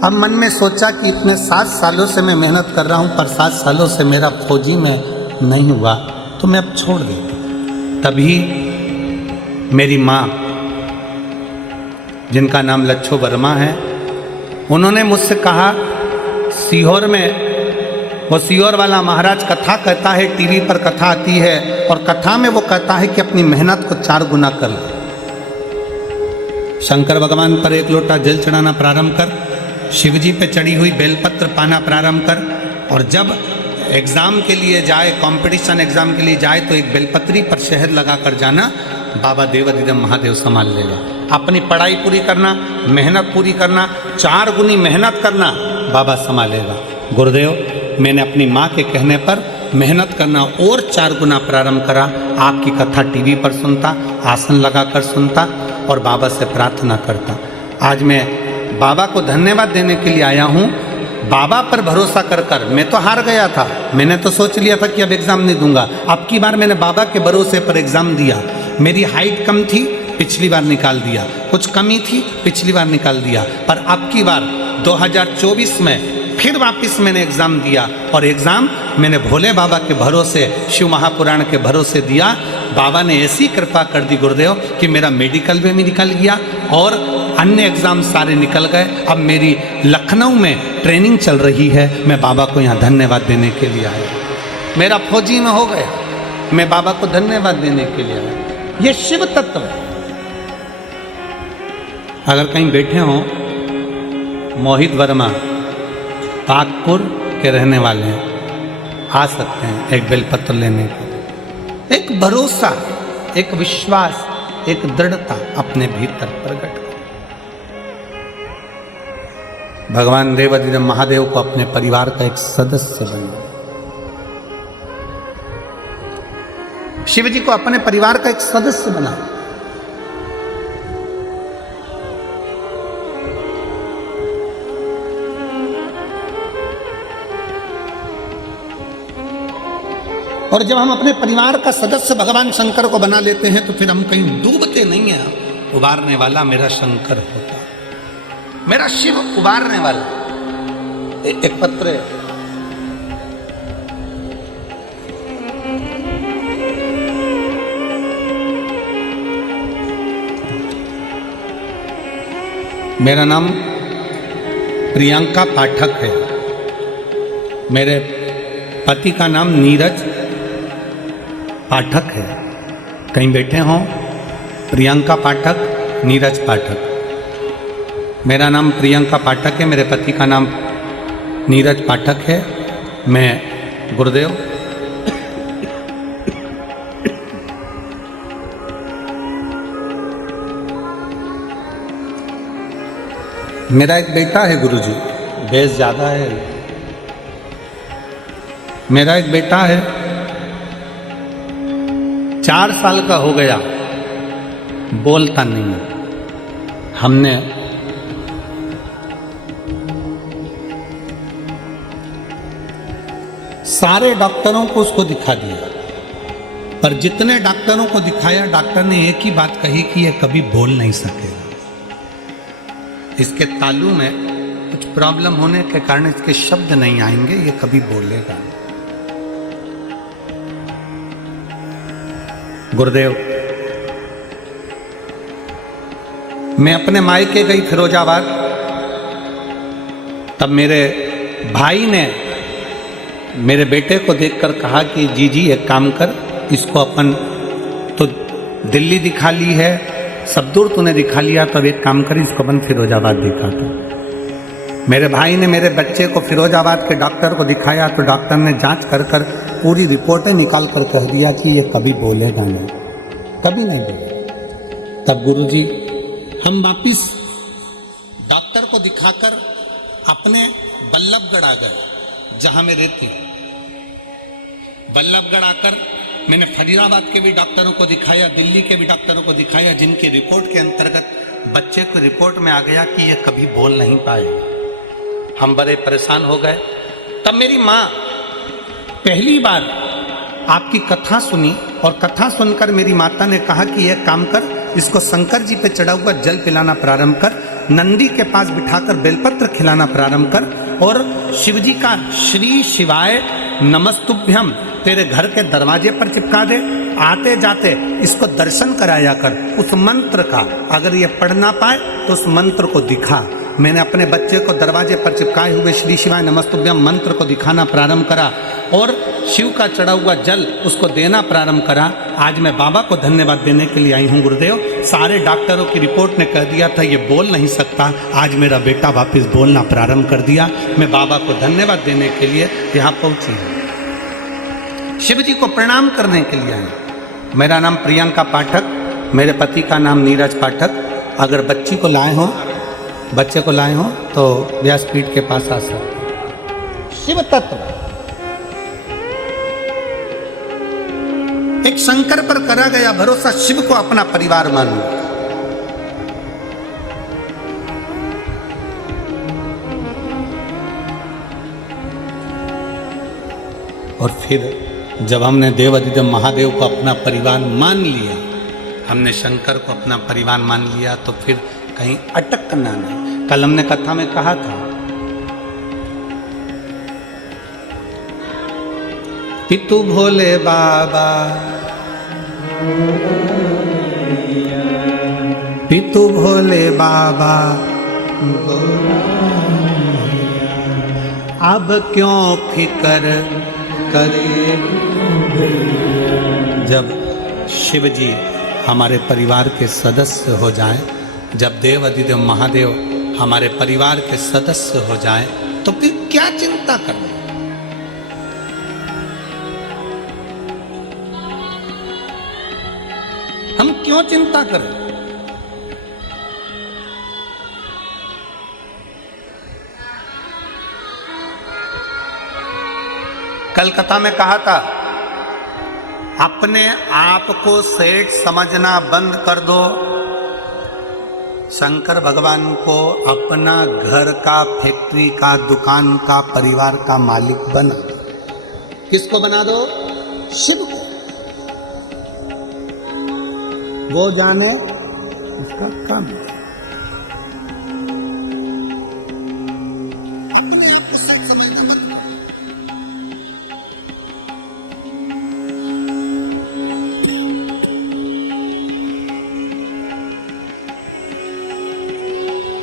अब मन में सोचा कि इतने 7 सालों से मैं मेहनत कर रहा हूँ, पर 7 सालों से मेरा फौजी में नहीं हुआ, तो मैं अब छोड़ देता। तभी मेरी माँ, जिनका नाम लच्छो वर्मा है, उन्होंने मुझसे कहा, सीहोर में वो सीहोर वाला महाराज कथा कहता है, टीवी पर कथा आती है, और कथा में वो कहता है कि अपनी मेहनत को 4 गुना कर ले। शंकर भगवान पर 1 लोटा जल चढ़ाना प्रारंभ कर, शिवजी पे चढ़ी हुई बेलपत्र पाना प्रारंभ कर, और जब एग्ज़ाम के लिए जाए, कंपटीशन एग्ज़ाम के लिए जाए, तो एक बेलपत्री पर शहद लगा कर जाना, बाबा देव अधिदेव महादेव संभाल लेगा। अपनी पढ़ाई पूरी करना, मेहनत पूरी करना, 4 गुनी मेहनत करना, बाबा संभालेगा। गुरुदेव, मैंने अपनी माँ के कहने पर मेहनत करना और 4 गुना प्रारंभ करा। आपकी कथा टीवी पर सुनता, आसन लगाकर सुनता और बाबा से प्रार्थना करता। आज मैं बाबा को धन्यवाद देने के लिए आया हूँ। बाबा पर भरोसा कर कर मैं तो हार गया था। मैंने तो सोच लिया था कि अब एग्ज़ाम नहीं दूंगा। अब की बार मैंने बाबा के भरोसे पर एग्ज़ाम दिया। मेरी हाइट कम थी, पिछली बार निकाल दिया। कुछ कमी थी, पिछली बार निकाल दिया। पर अब की बार 2024 में फिर वापस मैंने एग्ज़ाम दिया, और एग्ज़ाम मैंने भोले बाबा के भरोसे, शिव महापुराण के भरोसे दिया। बाबा ने ऐसी कृपा कर दी गुरुदेव कि मेरा मेडिकल भी निकल गया और अन्य एग्ज़ाम सारे निकल गए। अब मेरी लखनऊ में ट्रेनिंग चल रही है। मैं बाबा को यहाँ धन्यवाद देने के लिए आया। मेरा फौजी में हो गया, मैं बाबा को धन्यवाद देने के लिए आया। ये शिव तत्व है। अगर कहीं बैठे हो, मोहित वर्मा बागपुर के रहने वाले हैं, आ सकते हैं एक बेलपत्र लेने के। एक भरोसा, एक विश्वास, एक दृढ़ता अपने भीतर प्रकट करें। भगवान देव अधिदेव महादेव को अपने परिवार का एक सदस्य बनाए। शिव जी को अपने परिवार का एक सदस्य बना। और जब हम अपने परिवार का सदस्य भगवान शंकर को बना लेते हैं तो फिर हम कहीं डूबते नहीं हैं। उबारने वाला मेरा शंकर होता, मेरा शिव उबारने वाला। एक पत्र है, मेरा नाम प्रियंका पाठक है, मेरे पति का नाम नीरज पाठक है। कहीं बैठे हों, प्रियंका पाठक, नीरज पाठक। मेरा नाम प्रियंका पाठक है, मेरे पति का नाम नीरज पाठक है। मैं गुरुदेव मेरा एक बेटा है गुरुजी, बेस ज़्यादा है। मेरा एक बेटा है, 4 साल का हो गया, बोलता नहीं है। हमने सारे डॉक्टरों को उसको दिखा दिया, पर जितने डॉक्टरों को दिखाया, डॉक्टर ने एक ही बात कही कि ये कभी बोल नहीं सकेगा। इसके तालू में कुछ प्रॉब्लम होने के कारण इसके शब्द नहीं आएंगे, ये कभी बोलेगा नहीं। गुरुदेव, मैं अपने मायके गई फिरोजाबाद, तब मेरे भाई ने मेरे बेटे को देखकर कहा कि जी एक काम कर, इसको अपन तो दिल्ली दिखा ली है, सब दूर तूने दिखा लिया, तो अब एक काम कर, इसको अपन फिरोजाबाद दिखाता। मेरे भाई ने मेरे बच्चे को फिरोजाबाद के डॉक्टर को दिखाया, तो डॉक्टर ने जांच कर कर पूरी रिपोर्टें निकाल कर कह दिया कि ये कभी बोलेगा नहीं, कभी नहीं बोलेगा। तब गुरुजी हम वापिस डॉक्टर को दिखाकर अपने बल्लभगढ़ आ गए, जहाँ मैं रहती हूँ। बल्लभगढ़ आकर मैंने फरीदाबाद के भी डॉक्टरों को दिखाया, दिल्ली के भी डॉक्टरों को दिखाया, जिनकी रिपोर्ट के अंतर्गत बच्चे को रिपोर्ट में आ गया कि ये कभी बोल नहीं पाएगा। हम बड़े परेशान हो गए। तब मेरी माँ पहली बार आपकी कथा सुनी, और कथा सुनकर मेरी माता ने कहा कि यह काम कर, इसको शंकर जी पे चढ़ा हुआ जल पिलाना प्रारंभ कर, नंदी के पास बिठाकर बेलपत्र खिलाना प्रारंभ कर, और शिवजी का श्री शिवाय नमस्तुभ्यम तेरे घर के दरवाजे पर चिपका दे, आते जाते इसको दर्शन कराया कर। उस मंत्र का अगर ये पढ़ ना पाए तो उस मंत्र को दिखा। मैंने अपने बच्चे को दरवाजे पर चिपकाए हुए श्री शिवाय नमस्तुभ्यम मंत्र को दिखाना प्रारंभ करा, और शिव का चढ़ा हुआ जल उसको देना प्रारंभ करा। आज मैं बाबा को धन्यवाद देने के लिए आई हूँ गुरुदेव। सारे डॉक्टरों की रिपोर्ट ने कह दिया था ये बोल नहीं सकता, आज मेरा बेटा वापस बोलना प्रारंभ कर दिया। मैं बाबा को धन्यवाद देने के लिए यहाँ पहुँची हूँ, शिव जी को प्रणाम करने के लिए आई। मेरा नाम प्रियंका पाठक, मेरे पति का नाम नीरज पाठक। अगर बच्ची को लाए हों, बच्चे को लाए हों तो व्यासपीठ के पास आ सकते। शिव तत्व एक शंकर पर करा गया भरोसा, शिव को अपना परिवार मानो। और फिर जब हमने देवाधिदेव महादेव को अपना परिवार मान लिया, हमने शंकर को अपना परिवार मान लिया, तो फिर कहीं अटकना नहीं। कल हमने कथा में कहा था, पितु भोले बाबा, पितु भोले बाबा, अब क्यों फिकर करे। जब शिव जी हमारे परिवार के सदस्य हो जाएं, जब देव अधिदेव महादेव हमारे परिवार के सदस्य हो जाएं, तो फिर क्या चिंता करना। हम क्यों चिंता करें। कल कथा में कहा था, अपने आप को सेठ समझना बंद कर दो। शंकर भगवान को अपना घर का, फैक्ट्री का, दुकान का, परिवार का मालिक बना दो। किसको बना दो? शिव को। वो जाने उसका काम हो जाए। अपने आप को सेठ समझना बंद करो।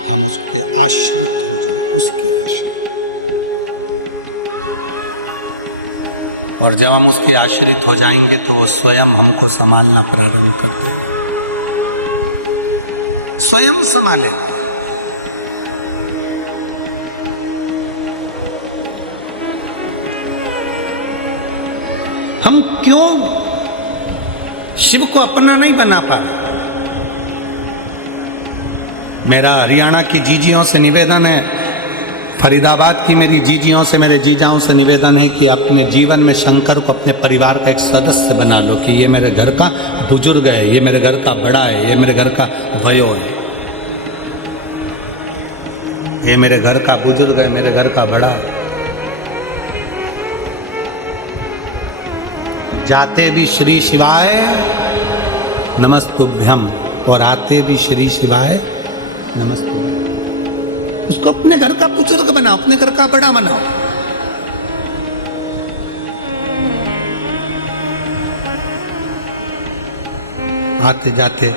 हम उसके आश्रित हो जाए, उसके आश्रित। और जब हम उसके आश्रित हो जाएंगे तो वो स्वयं हमको संभालना प्रारंभ कर देगा, स्वयं संभालेगा। हम क्यों शिव को अपना नहीं बना पा रहे? मेरा हरियाणा की जीजियों से निवेदन है, फरीदाबाद की मेरी जीजियों से, मेरे जीजाओं से निवेदन है कि अपने जीवन में शंकर को अपने परिवार का एक सदस्य बना लो कि ये मेरे घर का बुजुर्ग है, ये मेरे घर का बड़ा है, ये मेरे घर का वयो है, ये मेरे घर का बुजुर्ग है, मेरे घर का बड़ा है। जाते भी श्री शिवाय नमस्तुभ्यम और आते भी श्री शिवाय नमस्ते। उसको अपने घर का बुजुर्ग बनाओ, अपने घर का बड़ा बनाओ। आते जाते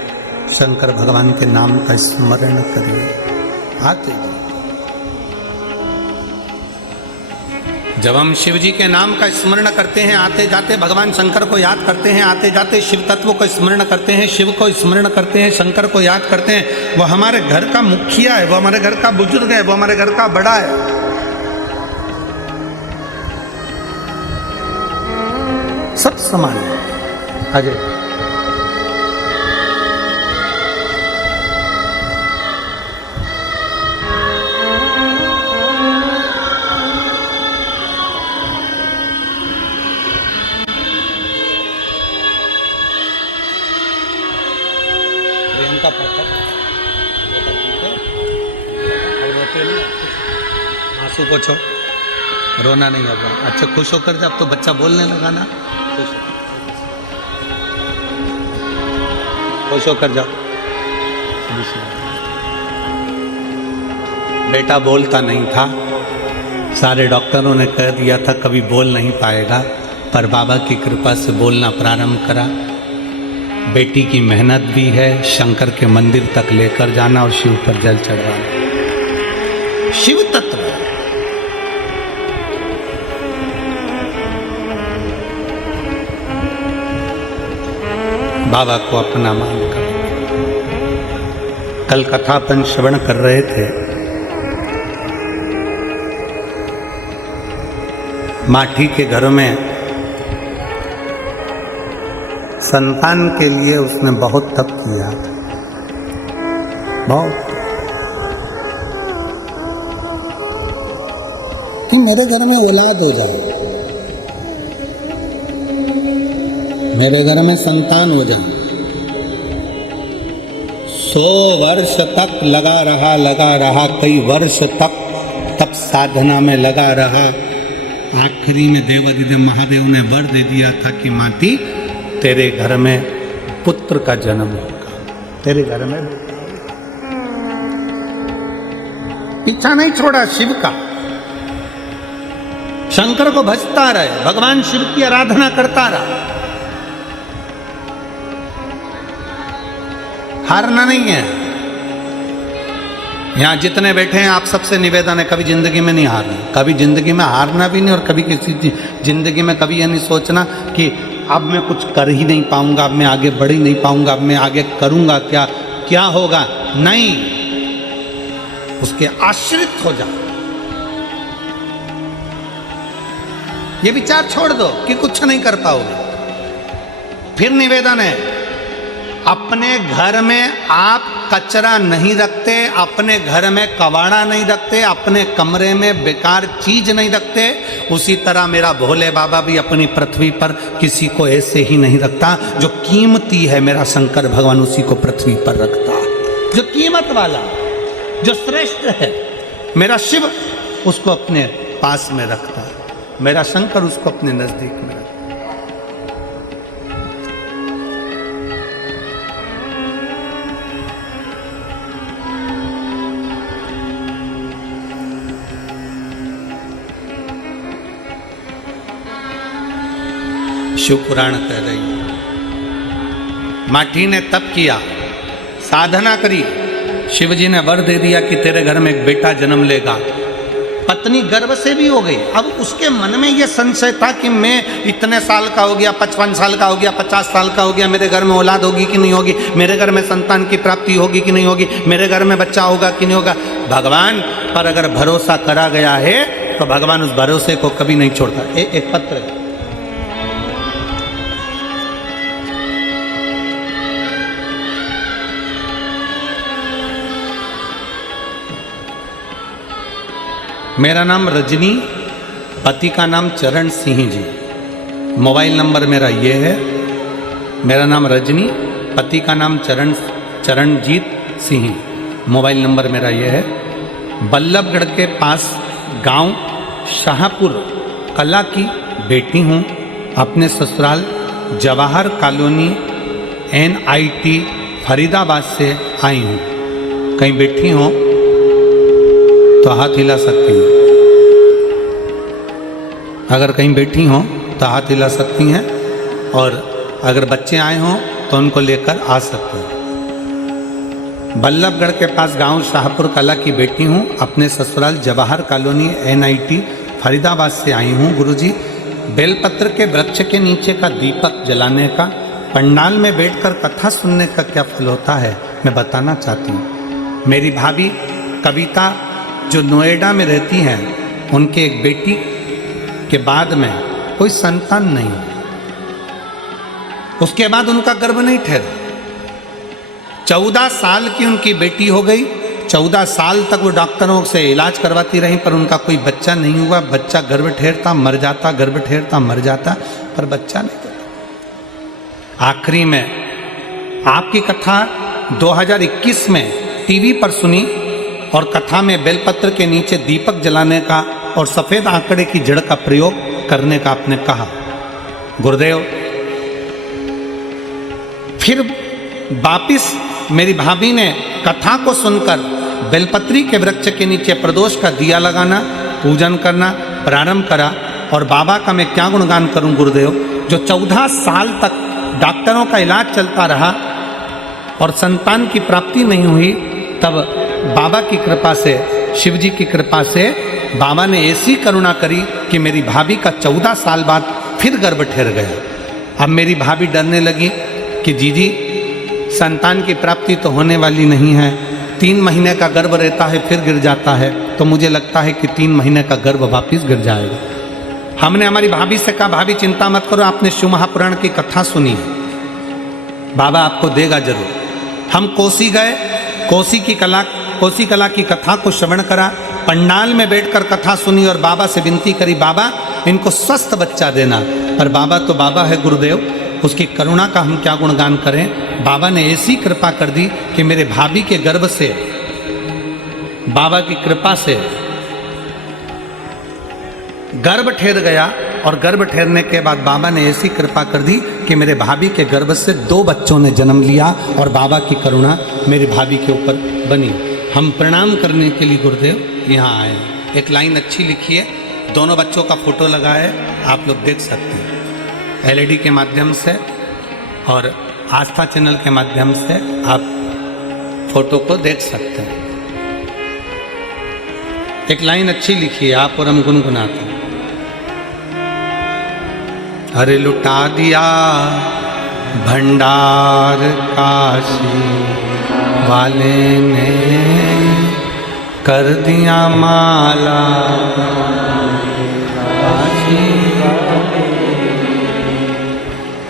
शंकर भगवान के नाम का स्मरण करिए, आते जाते। जब हम शिव जी के नाम का स्मरण करते हैं, आते जाते भगवान शंकर को याद करते हैं, आते जाते शिव तत्व को स्मरण करते हैं, शिव को स्मरण करते हैं, शंकर को याद करते हैं, वो हमारे घर का मुखिया है, वो हमारे घर का बुजुर्ग है, वो हमारे घर का बड़ा है। सब समान है। अजय का पत्थर अब रोते नहीं, आंसू पोछो, रोना नहीं होगा। अच्छा खुश होकर जब तो बच्चा बोलने लगा ना, खुश होकर जाओ। बेटा बोलता नहीं था, सारे डॉक्टरों ने कह दिया था कभी बोल नहीं पाएगा, पर बाबा की कृपा से बोलना प्रारंभ करा। बेटी की मेहनत भी है, शंकर के मंदिर तक लेकर जाना और शिव पर जल चढ़वाना। शिव तत्व है। बाबा को अपना मानकर। कल कथा अपन श्रवण कर रहे थे, माठी के घर में संतान के लिए उसने बहुत तप किया, बहुत, कि मेरे घर में औलाद हो जाए, मेरे घर में संतान हो जाए। 100 वर्ष तक लगा रहा, कई वर्ष तक तप साधना में लगा रहा। आखिरी में देवाधिदेव महादेव ने वर दे दिया था कि माटी तेरे घर में पुत्र का जन्म होगा, तेरे घर में। पीछा नहीं छोड़ा शिव का, शंकर को भजता रहे, भगवान शिव की आराधना करता रहा, हारना नहीं है। यहां जितने बैठे हैं आप सबसे निवेदन है, कभी जिंदगी में नहीं हारना, कभी जिंदगी में हारना भी नहीं, और कभी किसी जिंदगी में कभी यह नहीं सोचना कि अब मैं कुछ कर ही नहीं पाऊंगा, अब मैं आगे बढ़ ही नहीं पाऊंगा, अब मैं आगे करूंगा क्या, क्या होगा। नहीं, उसके आश्रित हो जा। ये विचार छोड़ दो कि कुछ नहीं कर पाओगे। फिर निवेदन है, अपने घर में आप कचरा नहीं रखते, अपने घर में कबाड़ा नहीं रखते, अपने कमरे में बेकार चीज नहीं रखते, उसी तरह मेरा भोले बाबा भी अपनी पृथ्वी पर किसी को ऐसे ही नहीं रखता। जो कीमती है मेरा शंकर भगवान उसी को पृथ्वी पर रखता, जो कीमत वाला, जो श्रेष्ठ है मेरा शिव उसको अपने पास में रखता, मेरा शंकर उसको अपने नजदीक में रखता। शिव पुराण कह रही है। माठी ने तप किया, साधना करी, शिवजी ने वर दे दिया कि तेरे घर में एक बेटा जन्म लेगा। पत्नी गर्भ से भी हो गई। अब उसके मन में यह संशय था कि मैं इतने साल का हो गया, 55 साल का हो गया, 50 साल का हो गया, मेरे घर में औलाद होगी कि नहीं होगी, मेरे घर में संतान की प्राप्ति होगी कि नहीं होगी, मेरे घर में बच्चा होगा कि नहीं होगा। भगवान पर अगर भरोसा करा गया है तो भगवान उस भरोसे को कभी नहीं छोड़ता। एक पत्र है, मेरा नाम रजनी, पति का नाम चरण सिंह जी, मोबाइल नंबर मेरा ये है। मेरा नाम रजनी, पति का नाम चरणजीत सिंह, मोबाइल नंबर मेरा ये है। बल्लभगढ़ के पास गांव शाहपुर कला की बेटी हूँ। अपने ससुराल जवाहर कॉलोनी NIT फरीदाबाद से आई हूँ। कहीं बैठी हो तो हाथ हिला सकती हैं। अगर कहीं बैठी हो तो हाथ हिला सकती हैं, और अगर बच्चे आए हों तो उनको लेकर आ सकते हैं। बल्लभगढ़ के पास गांव शाहपुर कला की बेटी हूँ। अपने ससुराल जवाहर कॉलोनी NIT फरीदाबाद से आई हूँ। गुरुजी, बेलपत्र के वृक्ष के नीचे का दीपक जलाने का, पंडाल में बैठकर कथा सुनने का क्या फल होता है, मैं बताना चाहती हूँ। मेरी भाभी कविता जो नोएडा में रहती हैं, उनके एक बेटी के बाद में कोई संतान नहीं, उसके बाद उनका गर्भ नहीं ठहरा। 14 साल की उनकी बेटी हो गई। 14 साल तक वो डॉक्टरों से इलाज करवाती रही, पर उनका कोई बच्चा नहीं हुआ। बच्चा गर्भ ठहरता मर जाता, गर्भ ठहरता मर जाता, पर बच्चा नहीं होता। आखिरी में आपकी कथा 2021 में टीवी पर सुनी, और कथा में बेलपत्र के नीचे दीपक जलाने का और सफ़ेद आंकड़े की जड़ का प्रयोग करने का आपने कहा। गुरुदेव, फिर वापिस मेरी भाभी ने कथा को सुनकर बेलपत्री के वृक्ष के नीचे प्रदोष का दिया लगाना, पूजन करना प्रारंभ करा। और बाबा का मैं क्या गुणगान करूं गुरुदेव, जो 14 साल तक डॉक्टरों का इलाज चलता रहा और संतान की प्राप्ति नहीं हुई, तब बाबा की कृपा से, शिव जी की कृपा से बाबा ने ऐसी करुणा करी कि मेरी भाभी का 14 साल बाद फिर गर्भ ठहर गया। अब मेरी भाभी डरने लगी कि जीजी संतान की प्राप्ति तो होने वाली नहीं है, 3 महीने का गर्भ रहता है फिर गिर जाता है, तो मुझे लगता है कि 3 महीने का गर्भ वापिस गिर जाएगा। हमने हमारी भाभी से कहा, भाभी चिंता मत करो, आपने शिव महापुराण की कथा सुनी है, बाबा आपको देगा जरूर। हम कोसी गए, कोसी कला की कथा को श्रवण करा, पंडाल में बैठकर कथा सुनी और बाबा से विनती करी, बाबा इनको स्वस्थ बच्चा देना। पर बाबा तो बाबा है गुरुदेव, उसकी करुणा का हम क्या गुणगान करें। बाबा ने ऐसी कृपा कर दी कि मेरे भाभी के गर्भ से, बाबा की कृपा से गर्भ ठहर गया। और गर्भ ठहरने के बाद बाबा ने ऐसी कृपा कर दी कि मेरे भाभी के गर्भ से 2 बच्चों ने जन्म लिया, और बाबा की करुणा मेरी भाभी के ऊपर बनी। हम प्रणाम करने के लिए गुरुदेव यहाँ आए हैं। एक लाइन अच्छी लिखी है, दोनों बच्चों का फोटो लगा है, आप लोग देख सकते हैं LED के माध्यम से, और आस्था चैनल के माध्यम से आप फोटो को देख सकते हैं। एक लाइन अच्छी लिखी है, आप और हम गुनगुनाते हैं। अरे लुटा दिया भंडार काशी वाले ने, कर दिया माला काशी,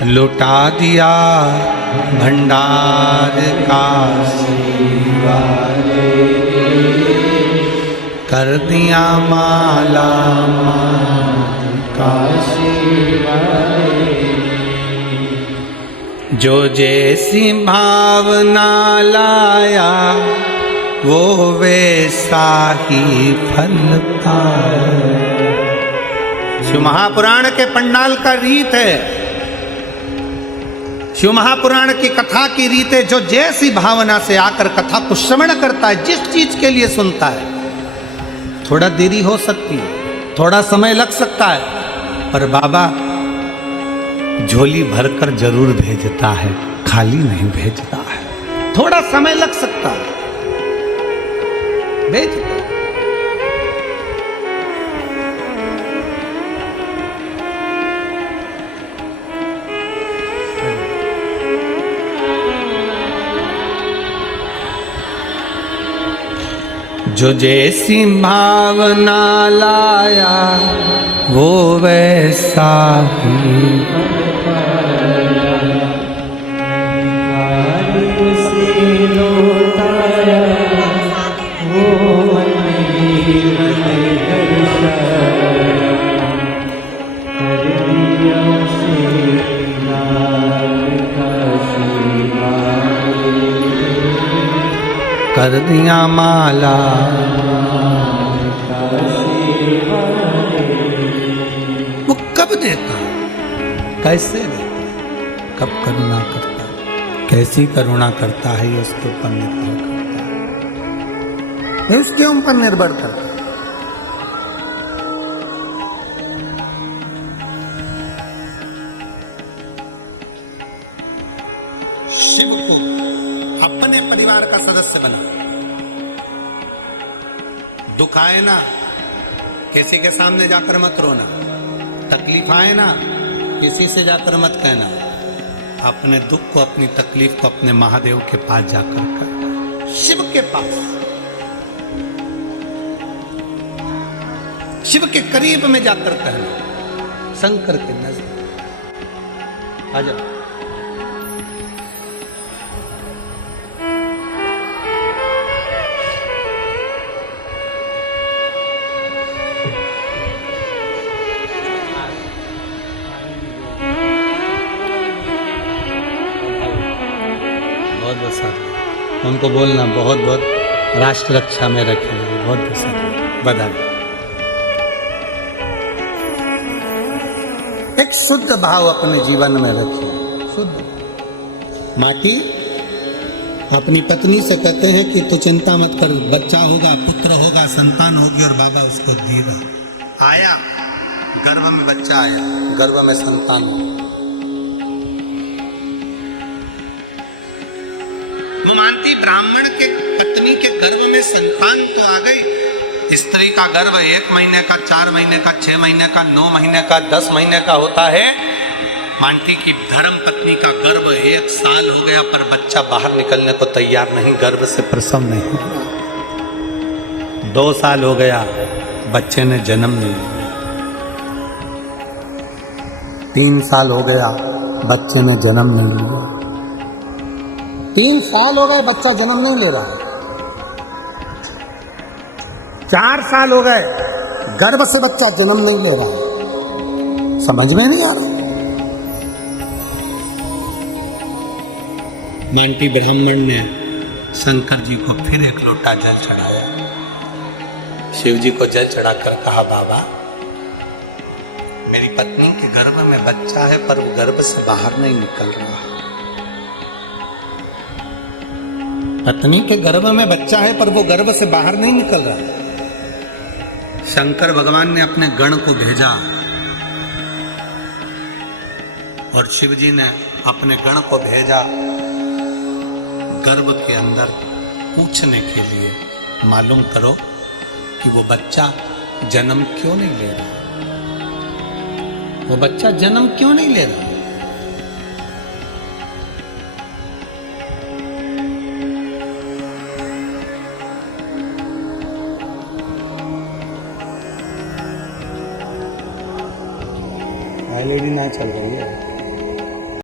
लुटा दिया भंडार काशी वाले, कर दिया माला काशी वाले। जो जैसी भावना लाया वो वैसा ही फल पाया। शिव महापुराण के पंडाल का रीत है, शिव महापुराण की कथा की रीत है। जो जैसी भावना से आकर कथा को श्रवण करता है, जिस चीज के लिए सुनता है, थोड़ा देरी हो सकती है, थोड़ा समय लग सकता है, पर बाबा झोली भरकर जरूर भेजता है, खाली नहीं भेजता है। थोड़ा समय लग सकता है, भेजता है। जो जैसी भावना लाया वो वैसा ही कर दिया माला। वो कब देता, कैसे देता, कब करुणा करता, कैसी करुणा करता है, ये उसके ऊपर निर्भर करता है, ये उसके ऊपर निर्भर करता है। शिव को अपने परिवार का सदस्य बना। दुख आए ना, किसी के सामने जाकर मत रोना। तकलीफ आए ना, किसी से जाकर मत कहना। अपने दुख को, अपनी तकलीफ को अपने महादेव के पास जाकर कहना, शिव के पास, शिव के करीब में जाकर कहना, शंकर के नजर। आ जाओ। उनको बोलना बहुत बहुत राष्ट्र रक्षा में रखें, बहुत बहुत बधाई। एक शुद्ध भाव अपने जीवन में रखिए, शुद्ध। माटी अपनी पत्नी से कहते हैं कि तू चिंता मत कर, बच्चा होगा, पुत्र होगा, संतान होगी, और बाबा उसको देगा। आया, गर्भ में बच्चा आया, गर्भ में संतान है। वो मानती ब्राह्मण के पत्नी के गर्भ में संतान तो आ गई। स्त्री का गर्भ 1 महीने का, 4 महीने का, 6 महीने का, 9 महीने का, 10 महीने का होता है। मानती की धर्म पत्नी का गर्भ 1 साल हो गया पर बच्चा बाहर निकलने को तैयार नहीं, गर्भ से प्रसव नहीं हो रहा। 2 साल हो गया, बच्चे ने जन्म नहीं लिया। 3 साल हो गया, बच्चे ने जन्म नहीं लिया। 3 साल हो गए, बच्चा जन्म नहीं ले रहा है। 4 साल हो गए, गर्भ से बच्चा जन्म नहीं ले रहा है। समझ में नहीं आ रहा। मांटी ब्राह्मण ने शंकर जी को फिर 1 लोटा जल चढ़ाया। शिव जी को जल चढ़ाकर कहा, बाबा मेरी पत्नी के गर्भ में बच्चा है पर वो गर्भ से बाहर नहीं निकल रहा। पत्नी के गर्भ में बच्चा है पर वो गर्भ से बाहर नहीं निकल रहा। शंकर भगवान ने अपने गण को भेजा और शिव जी ने अपने गण को भेजा गर्भ के अंदर पूछने के लिए, मालूम करो कि वो बच्चा जन्म क्यों नहीं ले रहा, वो बच्चा जन्म क्यों नहीं ले रहा। लेडी ना चल रही है।